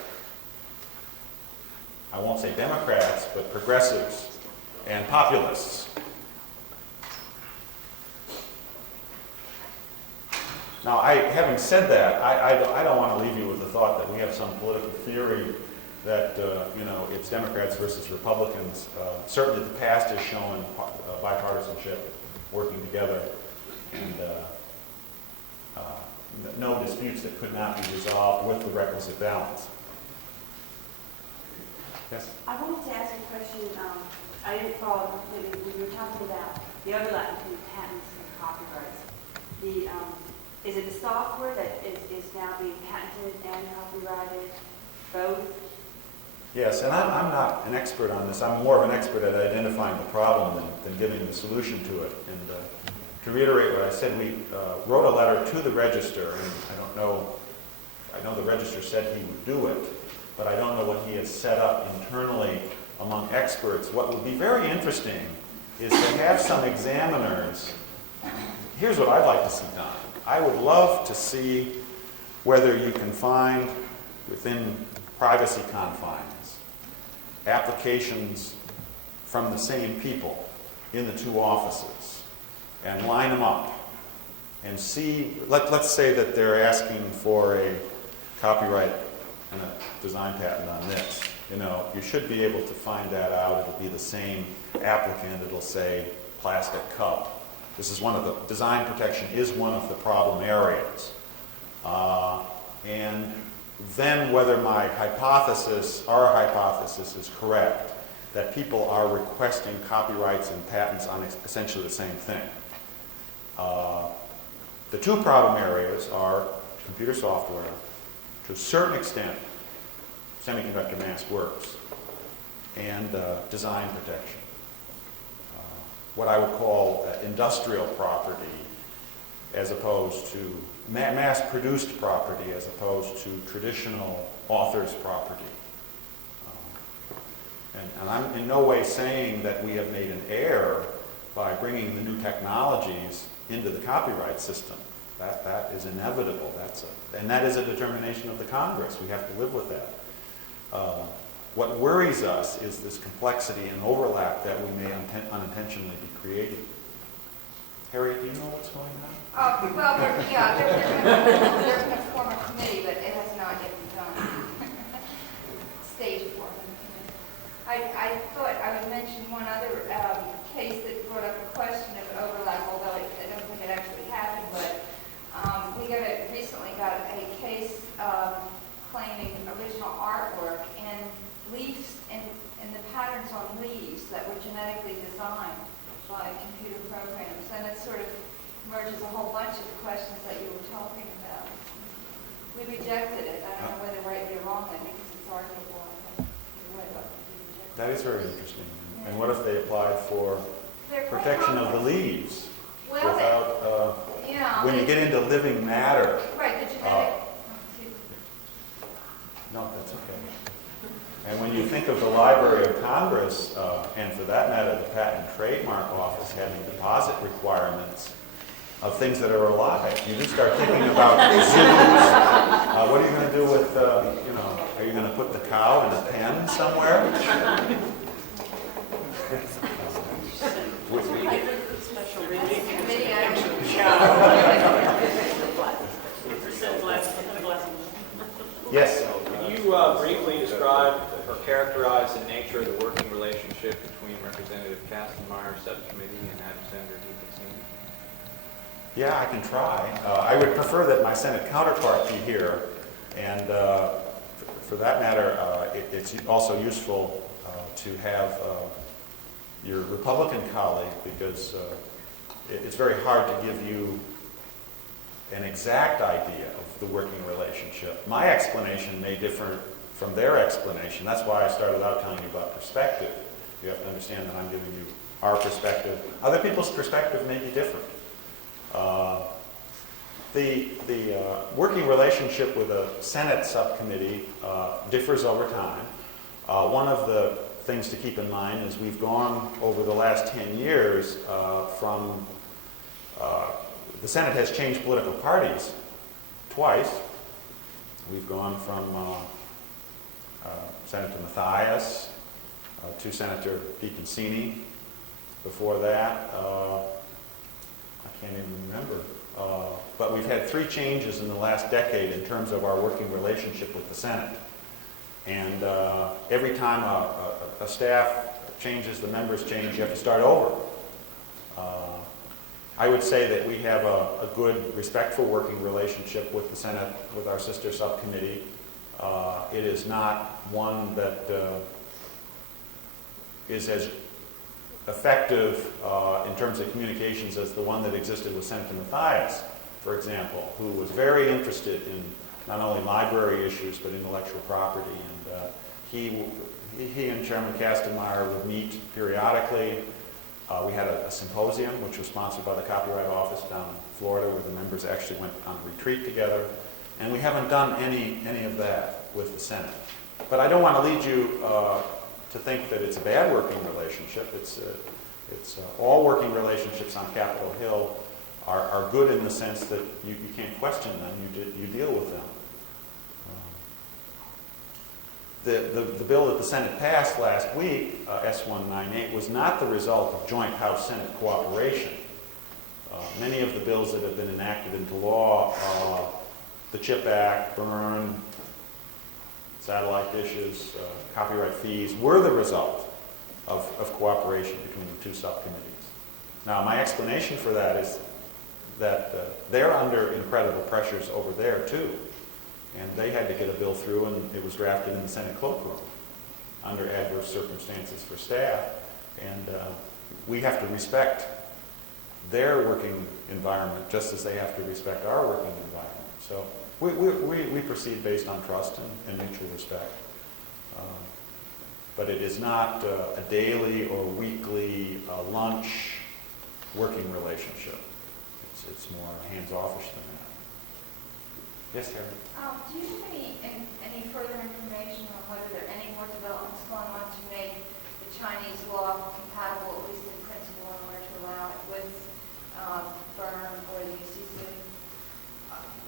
I won't say Democrats, but progressives and populists. Now, having said that, I don't want to leave you with the thought that we have some political theory that, it's Democrats versus Republicans. Certainly the past has shown bipartisanship, working together, and no disputes that could not be resolved with the requisite balance. Yes? I wanted to ask a question. I didn't follow completely. We were talking about the overlap between patents and copyrights. Is it the software that is now being patented and copyrighted? Both? Yes, and I'm not an expert on this. I'm more of an expert at identifying the problem than giving the solution to it. And to reiterate what I said, we wrote a letter to the Register, and I know the Register said he would do it, but I don't know what he has set up internally among experts. What would be very interesting is to have some examiners. Here's what I'd like to see done. I would love to see whether you can find, within privacy confines, applications from the same people in the two offices and line them up and see, let's say that they're asking for a copyright and a design patent on this. You should be able to find that out. It'll be the same applicant. It'll say plastic cup. This is one of the, design protection is one of the problem areas. And then whether my hypothesis, our hypothesis, is correct, that people are requesting copyrights and patents on essentially the same thing. The two problem areas are computer software, to a certain extent, semiconductor mask works, and design protection. What I would call industrial property as opposed to mass-produced property as opposed to traditional author's property. And I'm in no way saying that we have made an error by bringing the new technologies into the copyright system. That is inevitable. And that is a determination of the Congress. We have to live with that. What worries us is this complexity and overlap that we may unintentionally be creating. Harriet, do you know what's going on? Well, they're going to form a committee, but it has not yet been done. Stage forming committee. I thought I would mention one other case that brought up a question of overlap, although I don't think it actually happened, but we recently got a case claiming original artwork and leaves and the patterns on leaves that were genetically designed by computer programs, and it sort of merges a whole bunch of the questions that you were talking about. We rejected it. I don't know whether rightly or wrongly, because it's arguable. Either way, but we rejected it. That is very interesting. And what if they applied for protection of the leaves without, when you get into living matter? Right, the genetic. No, that's okay. And when you think of the Library of Congress, and for that matter, the Patent and Trademark Office having deposit requirements, of things that are alive. You do start thinking about zoos. What are you going to do with, are you going to put the cow in a pen somewhere? Yes. Can you briefly describe or characterize the nature of the working relationship between Representative Kastenmeyer, Subcommittee, and Senator DeConcini? Yeah, I can try. I would prefer that my Senate counterpart be here, and for that matter, it's also useful to have your Republican colleague, because it's very hard to give you an exact idea of the working relationship. My explanation may differ from their explanation. That's why I started out telling you about perspective. You have to understand that I'm giving you our perspective. Other people's perspective may be different. The working relationship with a Senate subcommittee differs over time. One of the things to keep in mind is we've gone over the last 10 years from the Senate has changed political parties twice. We've gone from Senator Mathias to Senator DeConcini. Before that, I can't even remember. But we've had 3 changes in the last decade in terms of our working relationship with the Senate. And every time a staff changes, the members change, you have to start over. I would say that we have a good, respectful working relationship with the Senate, with our sister subcommittee. It is not one that is as effective in terms of communications as the one that existed with Senator Mathias, for example, who was very interested in not only library issues but intellectual property. And he and Chairman Kastenmeyer would meet periodically. We had a symposium which was sponsored by the Copyright Office down in Florida, where the members actually went on a retreat together. And we haven't done any of that with the Senate. But I don't want to lead you to think that it's a bad working relationship. It's all working relationships on Capitol Hill are good in the sense that you can't question them. You deal with them. The bill that the Senate passed last week, S-198, was not the result of joint House-Senate cooperation. Many of the bills that have been enacted into law, the CHIP Act, Byrne, satellite dishes, copyright fees, were the result of cooperation between the 2 subcommittees. Now, my explanation for that is that they're under incredible pressures over there, too. And they had to get a bill through, and it was drafted in the Senate cloakroom under adverse circumstances for staff. And we have to respect their working environment just as they have to respect our working environment. So we proceed based on trust and mutual respect. But it is not a daily or weekly lunch working relationship. It's more hands-offish than that. Yes, Harry? Do you have any further information on whether there are any more developments going on to make the Chinese law compatible, at least in principle, in order to allow it with Byrne or the UCC?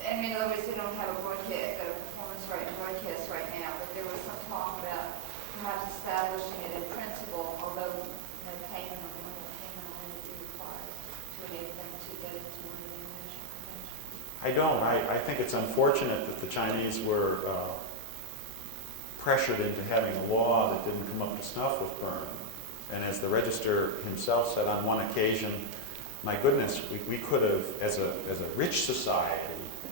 I mean, in other words, they don't have a performance right and broadcast right now, but there was some talk about perhaps establishing it in principle, although no payment or minimal payment will only be required to enable them to get it to one of the international conventions. I don't. I think it's unfortunate that the Chinese were pressured into having a law that didn't come up to snuff with Byrne. And as the Register himself said on one occasion, my goodness, we could have, as a rich society,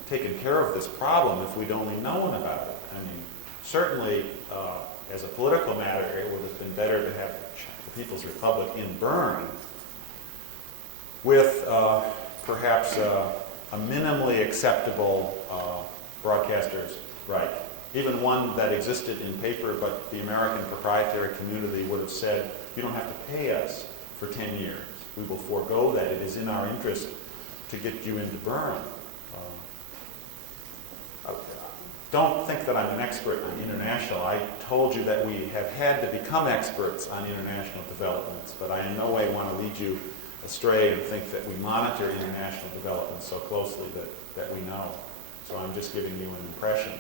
taken care of this problem if we'd only known about it. I mean, certainly, as a political matter, it would have been better to have the People's Republic in Byrne with perhaps a minimally acceptable broadcaster's right. Even one that existed in paper, but the American proprietary community would have said, you don't have to pay us for 10 years. We will forego that. It is in our interest to get you into Byrne. Don't think that I'm an expert on international. I told you that we have had to become experts on international developments, but I in no way want to lead you astray and think that we monitor international development so closely that we know. So I'm just giving you an impression.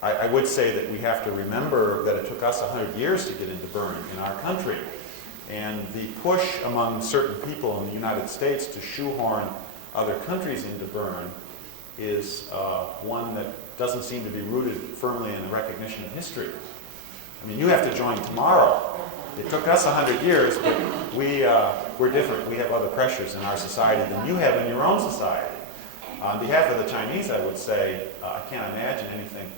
I would say that we have to remember that it took us 100 years to get into burn in our country. And the push among certain people in the United States to shoehorn other countries into burn is one that doesn't seem to be rooted firmly in the recognition of history. I mean, you have to join tomorrow. It took us 100 years, but we're different. We have other pressures in our society than you have in your own society. On behalf of the Chinese, I would say I can't imagine anything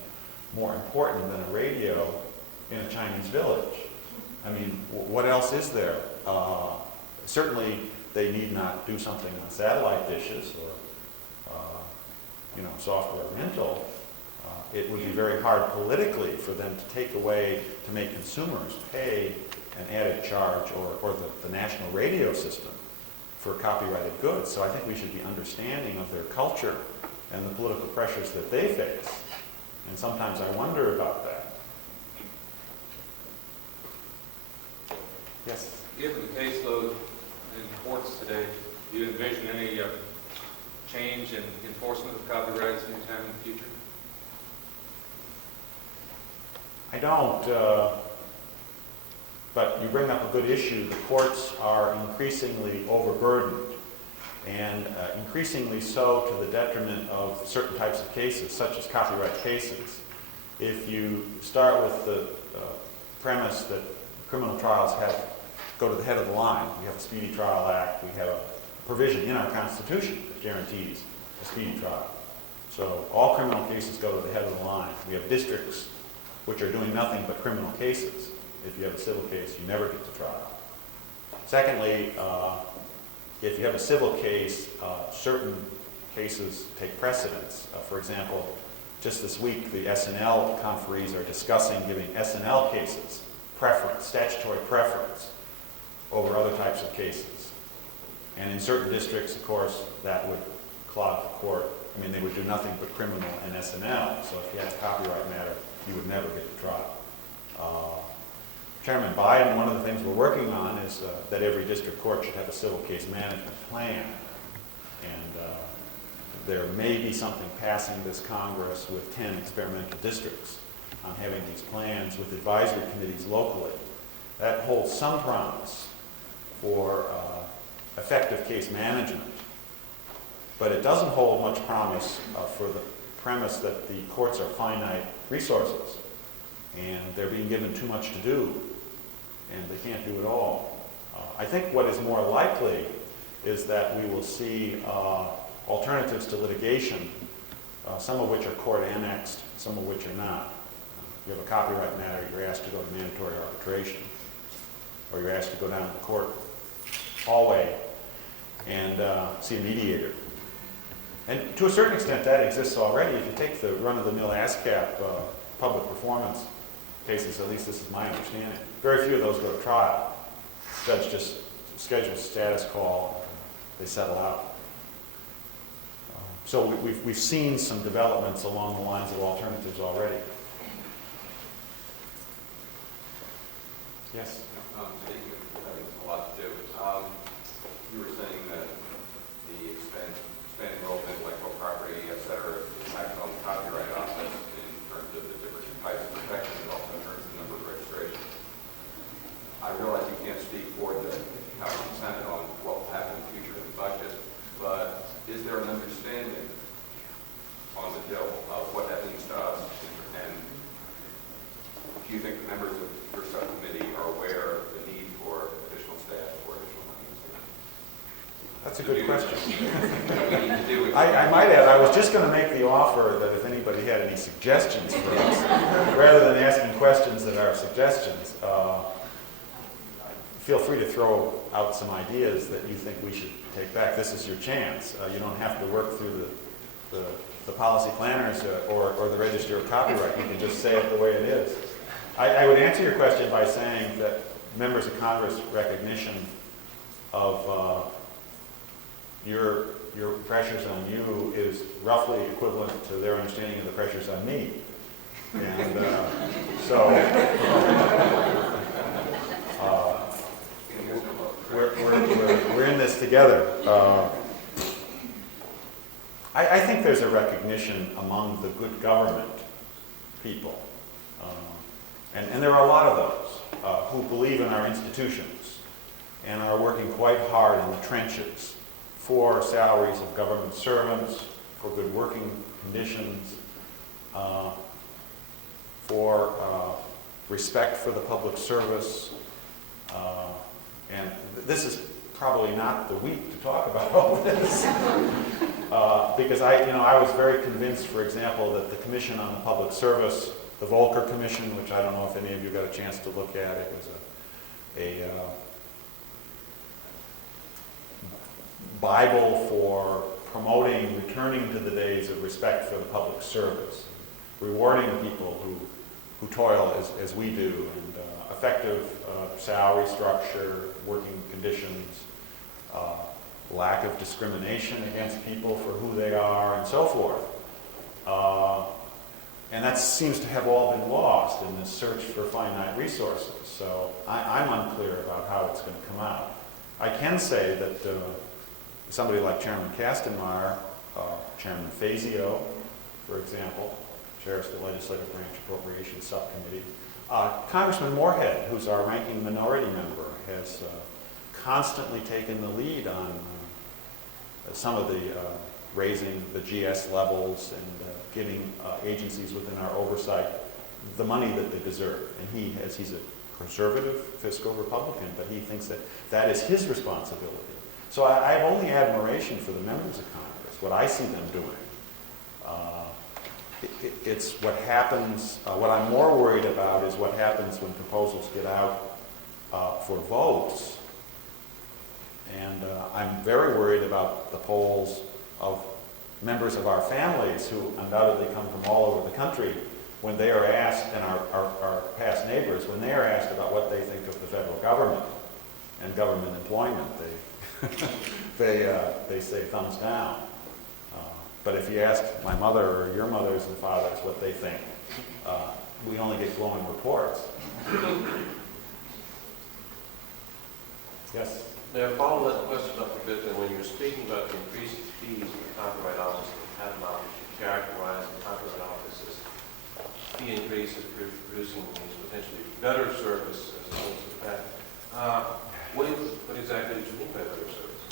more important than a radio in a Chinese village. I mean, what else is there? Certainly, they need not do something on satellite dishes or, software rental. It would be very hard politically for them to take away, to make consumers pay an added charge or the national radio system for copyrighted goods. So I think we should be understanding of their culture and the political pressures that they face. And sometimes I wonder about that. Yes? Given the caseload in courts today, do you envision any change in enforcement of copyrights anytime in the future? I don't, but you bring up a good issue. The courts are increasingly overburdened, and increasingly so to the detriment of certain types of cases, such as copyright cases. If you start with the premise that criminal trials go to the head of the line, we have a Speedy Trial Act, we have a provision in our Constitution that guarantees a speedy trial. So all criminal cases go to the head of the line. We have districts which are doing nothing but criminal cases. If you have a civil case, you never get to trial. Secondly, if you have a civil case, certain cases take precedence. For example, just this week, the SNL conferees are discussing giving SNL cases preference, statutory preference, over other types of cases. And in certain districts, of course, that would clog the court. I mean, they would do nothing but criminal and SNL. So if you had a copyright matter, you would never get to trial. Chairman Biden, one of the things we're working on is that every district court should have a civil case management plan. And there may be something passing this Congress with 10 experimental districts on having these plans with advisory committees locally. That holds some promise for effective case management. But it doesn't hold much promise for the premise that the courts are finite resources and they're being given too much to do and they can't do it all. I think what is more likely is that we will see alternatives to litigation, some of which are court annexed, some of which are not. You have a copyright matter, you're asked to go to mandatory arbitration, or you're asked to go down to the court hallway and see a mediator. And to a certain extent, that exists already. If you take the run-of-the-mill ASCAP public performance cases, at least this is my understanding, very few of those go to trial. The judge just schedules a status call, they settle out. So we've seen some developments along the lines of alternatives already. Yes? Speaking of having a lot to do, you were saying that the expanding role of intellectual property, et cetera, impacts on the copyright office in terms of the different types of protection and also in terms of the number of registrations. I realize you can't speak for the House and Senate on what will happen in the future in the budget, but is there an understanding on the Hill of what that means to us? And do you think the members of your subcommittee are aware of the need for additional staff or additional money? That's a good question. What we need to do with I might add, I was just going to make the offer that if anybody had any suggestions for us, rather than asking questions that are suggestions, feel free to throw out some ideas that you think we should take back. This is your chance. You don't have to work through the policy planners or the Register of Copyright. You can just say it the way it is. I would answer your question by saying that members of Congress' recognition of your pressures on you is roughly equivalent to their understanding of the pressures on me. And we're together. I think there's a recognition among the good government people, and there are a lot of those who believe in our institutions and are working quite hard in the trenches for salaries of government servants, for good working conditions, for respect for the public service. And this is probably not the week to talk about all this. Because I was very convinced, for example, that the Commission on the Public Service, the Volcker Commission, which I don't know if any of you got a chance to look at, it was a Bible for promoting, returning to the days of respect for the public service, rewarding people who toil as we do, and effective salary structure, working conditions, lack of discrimination against people for who they are, and so forth. And that seems to have all been lost in this search for finite resources. So I'm unclear about how it's going to come out. I can say that somebody like Chairman Kastenmeier, Chairman Fazio, for example, chairs the Legislative Branch Appropriations Subcommittee, Congressman Moorhead, who's our ranking minority member, has constantly taken the lead on some of the raising the GS levels and giving agencies within our oversight the money that they deserve. And he's a conservative fiscal Republican, but he thinks that that is his responsibility. So I have only admiration for the members of Congress, what I see them doing. It's what happens, what I'm more worried about is what happens when proposals get out for votes. And I'm very worried about the polls of members of our families who undoubtedly come from all over the country when they are asked, and our past neighbors, when they are asked about what they think of the federal government and government employment, they say thumbs down. But if you ask my mother or your mothers and fathers what they think, we only get glowing reports. Yes? Now, follow that question up a bit, and when you're speaking about the increased fees in the Copyright Office and the Patent Office, you characterize the Copyright Office as fee increases producing these potentially better service as opposed to patent. What exactly do you mean by better service?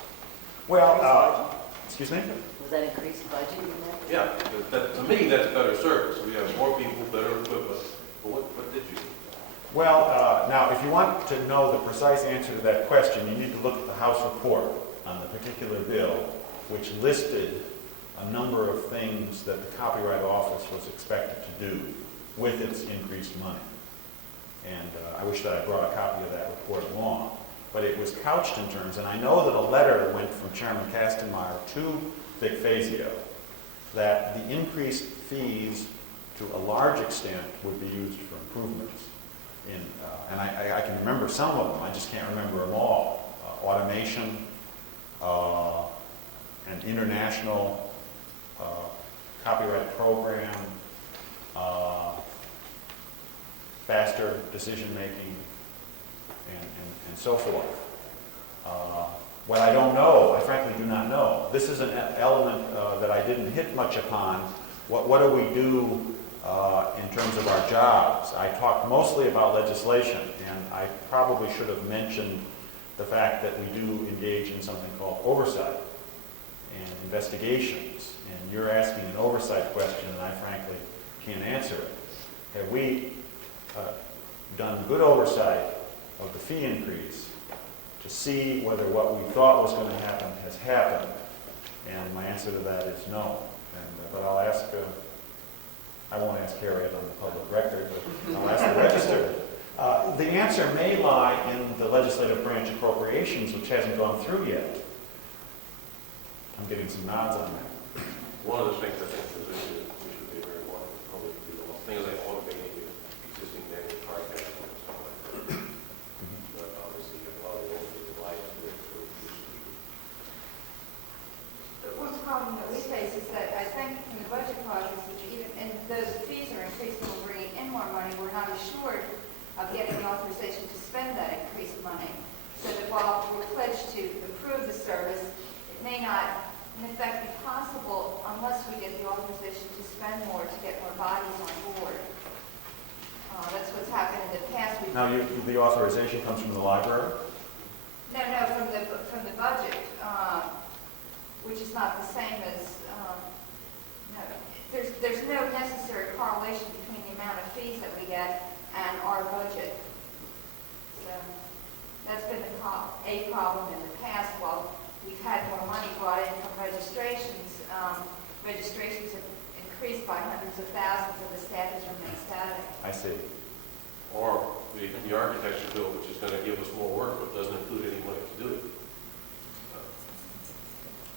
Well, excuse me? Was that increased budget you meant? Yeah, to me, that's better service. We have more people, better equipment. But what did you mean? Well, now, if you want to know the precise answer to that question, you need to look at the House report on the particular bill, which listed a number of things that the Copyright Office was expected to do with its increased money. And I wish that I brought a copy of that report along. But it was couched in terms, and I know that a letter went from Chairman Kastenmeier to Vic Fazio, that the increased fees, to a large extent, would be used for improvements. And I can remember some of them, I just can't remember them all. Automation, an international copyright program, faster decision-making, and so forth. What I don't know, I frankly do not know. This is an element that I didn't hit much upon. What do we do in terms of our jobs? I talked mostly about legislation, and I probably should have mentioned the fact that we do engage in something called oversight and investigations. And you're asking an oversight question, and I frankly can't answer it. Have we done good oversight of the fee increase to see whether what we thought was going to happen has happened? And my answer to that is no. But I'll ask, I won't ask Harriet on the public record, but I'll ask the register. The answer may lie in the legislative branch appropriations, which hasn't gone through yet. I'm getting some nods on that. One of the things I think that we should be very important, probably do things like automating existing manual card casting and stuff like that. But obviously, you have a lot of roles in your life to it. But one problem that we face is that I think in the budget process, that even, and those fees are increasing, we're bringing in more money, we're not assured of getting the authorization to spend that increased money. So that while we're pledged to improve improve the service. It may not, in effect, be possible unless we get the authorization to spend more to get more bodies on board. That's what's happened in the past. Now, the authorization comes from the library? No, from the budget, which is not the same as, no, there's no necessary correlation between the amount of fees that we get and our budget. So that's been a problem in the past. While we've had more money brought in from registrations, registrations have increased by hundreds of thousands, and the staff has remained static. I see. Or the architecture bill, which is going to give us more work, but doesn't include any money to do it.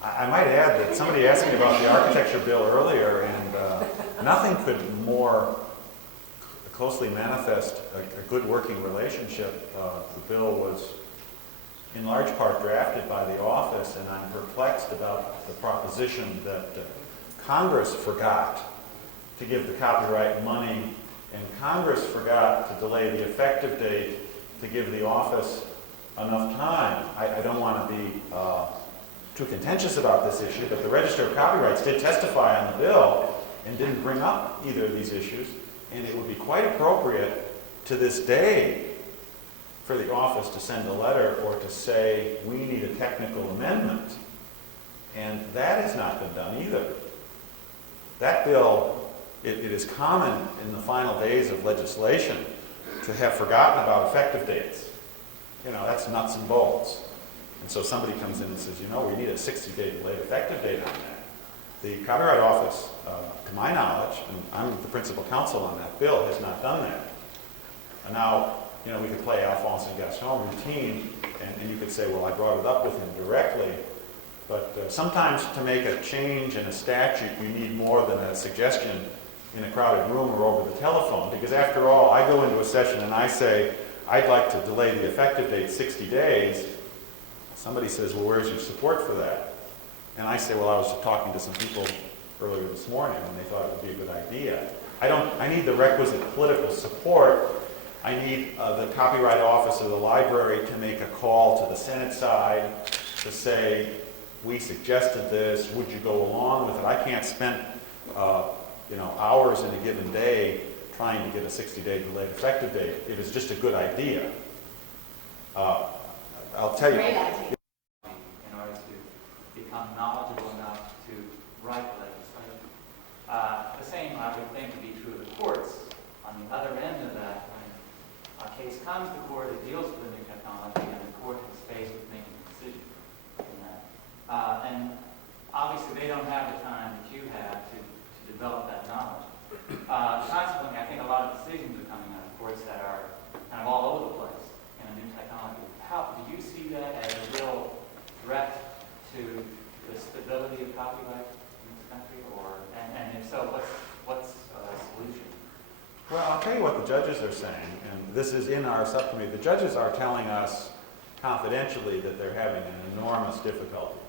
I might add that somebody asked me about the architecture bill earlier, and nothing could more closely manifest a good working relationship. The bill was in large part drafted by the office, and I'm perplexed about the proposition that Congress forgot to give the copyright money, and Congress forgot to delay the effective date to give the office enough time. I don't want to be too contentious about this issue, but the Register of Copyrights did testify on the bill and didn't bring up either of these issues, and it would be quite appropriate to this day for the office to send a letter or to say, we need a technical amendment, and that has not been done either. That bill, it is common in the final days of legislation to have forgotten about effective dates. You know, that's nuts and bolts. And so somebody comes in and says, you know, we need a 60-day delayed effective date on that. The Copyright Office, to my knowledge, and I'm the principal counsel on that bill, has not done that. And now, you know, we could play Alphonse and Gaston routine, and you could say, well, I brought it up with him directly. But sometimes to make a change in a statute, you need more than a suggestion in a crowded room or over the telephone. Because after all, I go into a session and I say, I'd like to delay the effective date 60 days. Somebody says, well, where's your support for that? And I say, well, I was talking to some people earlier this morning and they thought it would be a good idea. I need the requisite political support. I need the Copyright Office or the library to make a call to the Senate side to say, we suggested this, would you go along with it? I can't spend hours in a given day trying to get a 60-day delayed effective date if it's just a good idea. I'll tell you. Great idea. In order to become knowledgeable enough to write legislation. The same, I would think, would be true of the courts. On the other end of that, when a case comes to court, it deals with the new technology, and the court is faced with making a decision in that. And obviously, they don't have the time that you have to develop that knowledge. Consequently, I think a lot of decisions are coming out of courts that are kind of all over the place in a new technology. How do you see that as a real threat to the stability of copyright in this country, and if so, what's the solution? Well, I'll tell you what the judges are saying, and this is in our subcommittee. The judges are telling us confidentially that they're having an enormous difficulty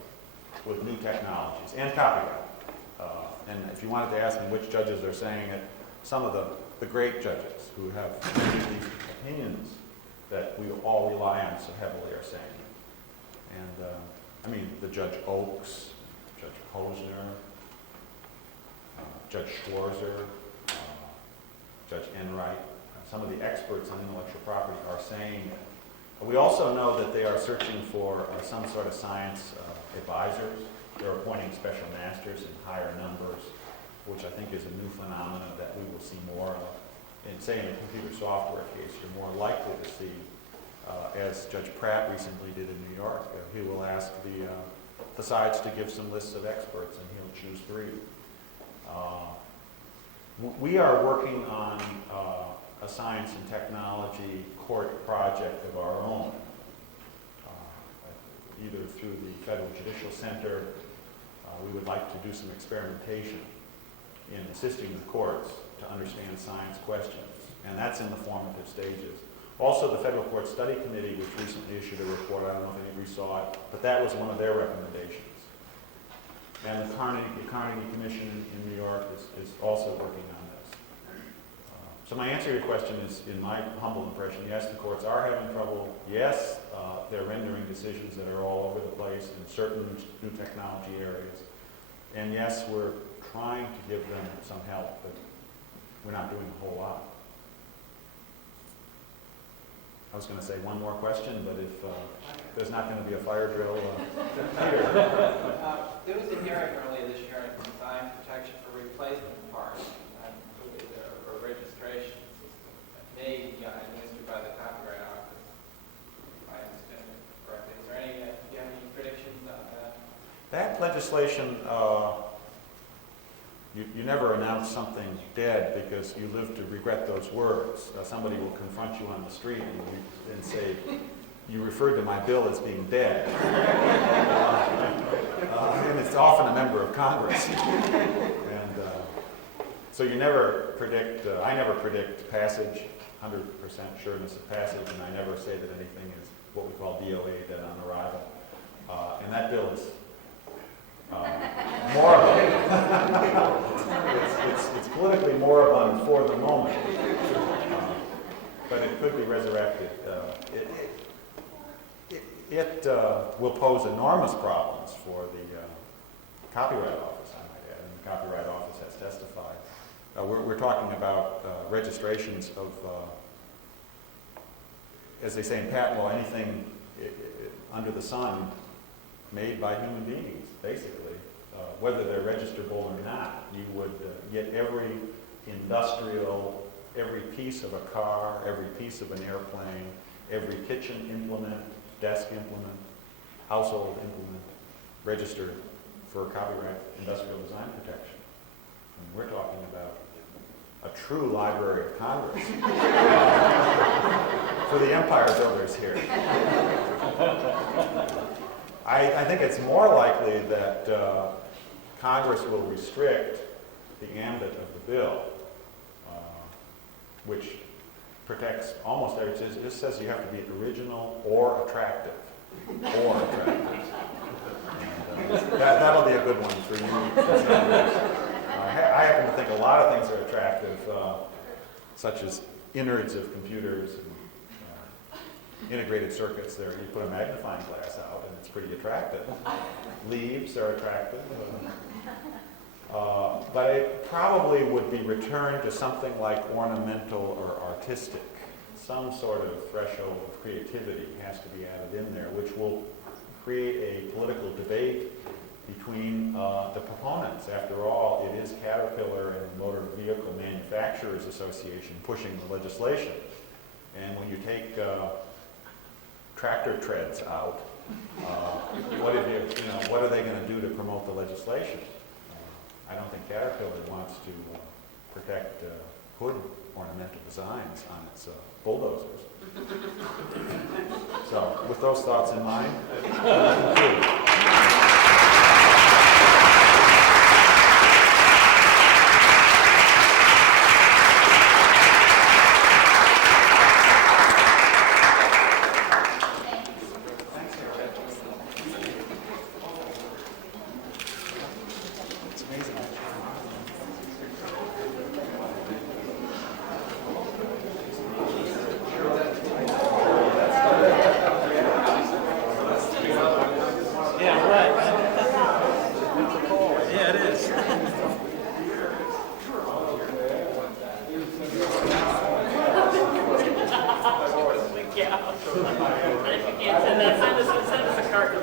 with new technologies and copyright. And if you wanted to ask me which judges are saying it, some of the great judges who have these opinions that we all rely on so heavily are saying it. And the Judge Oaks, Judge Posner, Judge Schwarzer, Judge Enright, some of the experts on intellectual property are saying it. We also know that they are searching for some sort of science advisors. They're appointing special masters in higher numbers, which I think is a new phenomenon that we will see more of. In, say, in a computer software case, you're more likely to see, as Judge Pratt recently did in New York, he will ask the sides to give some lists of experts, and he'll choose 3. We are working on a science and technology court project of our own, either through the Federal Judicial Center. We would like to do some experimentation in assisting the courts to understand science questions, and that's in the formative stages. Also, the Federal Court Study Committee, which recently issued a report, I don't know if any of you saw it, but that was one of their recommendations. And the Carnegie Commission in New York is also working on this. So my answer to your question is, in my humble impression, yes, the courts are having trouble. Yes, they're rendering decisions that are all over the place in certain new technology areas. And yes, we're trying to give them some help, but we're not doing a whole lot. I was going to say one more question, but if there's not going to be a fire drill, Peter. There was a hearing earlier this year on design protection for replacement parts, including a registration system that may be administered by the Copyright Office, if I understand it correctly. Is there any, do you have any predictions on that? That legislation, you never announce something dead because you live to regret those words. Somebody will confront you on the street and say, you referred to my bill as being dead. And it's often a member of Congress. And so you never predict, I never predict passage, 100% sureness of passage, and I never say that anything is what we call DOA, dead on arrival. And that bill is moribund. it's politically moribund for the moment, but it could be resurrected. It will pose enormous problems for the Copyright Office, I might add, and the Copyright Office has testified. We're talking about registrations of, as they say in patent law, anything under the sun made by human beings, basically. Whether they're registerable or not, you would get every industrial, every piece of a car, every piece of an airplane, every kitchen implement, desk implement, household implement, registered for copyright industrial design protection. And we're talking about a true Library of Congress for the empire builders here. I think it's more likely that Congress will restrict the ambit of the bill, which protects almost everything. It just says you have to be original or attractive. Or attractive. And, that'll be a good one for you. I happen to think a lot of things are attractive, such as innards of computers and integrated circuits. There, you put a magnifying glass out, and it's pretty attractive. Leaves are attractive. But it probably would be returned to something like ornamental or artistic. Some sort of threshold of creativity has to be added in there, which will create a political debate between the proponents. After all, it is Caterpillar and the Motor Vehicle Manufacturers Association pushing the legislation. And when you take tractor treads out, what are they going to do to promote the legislation? I don't think Caterpillar wants to protect hood ornamental designs on its bulldozers. So, with those thoughts in mind, I conclude. And if you can't send that, send us a carton.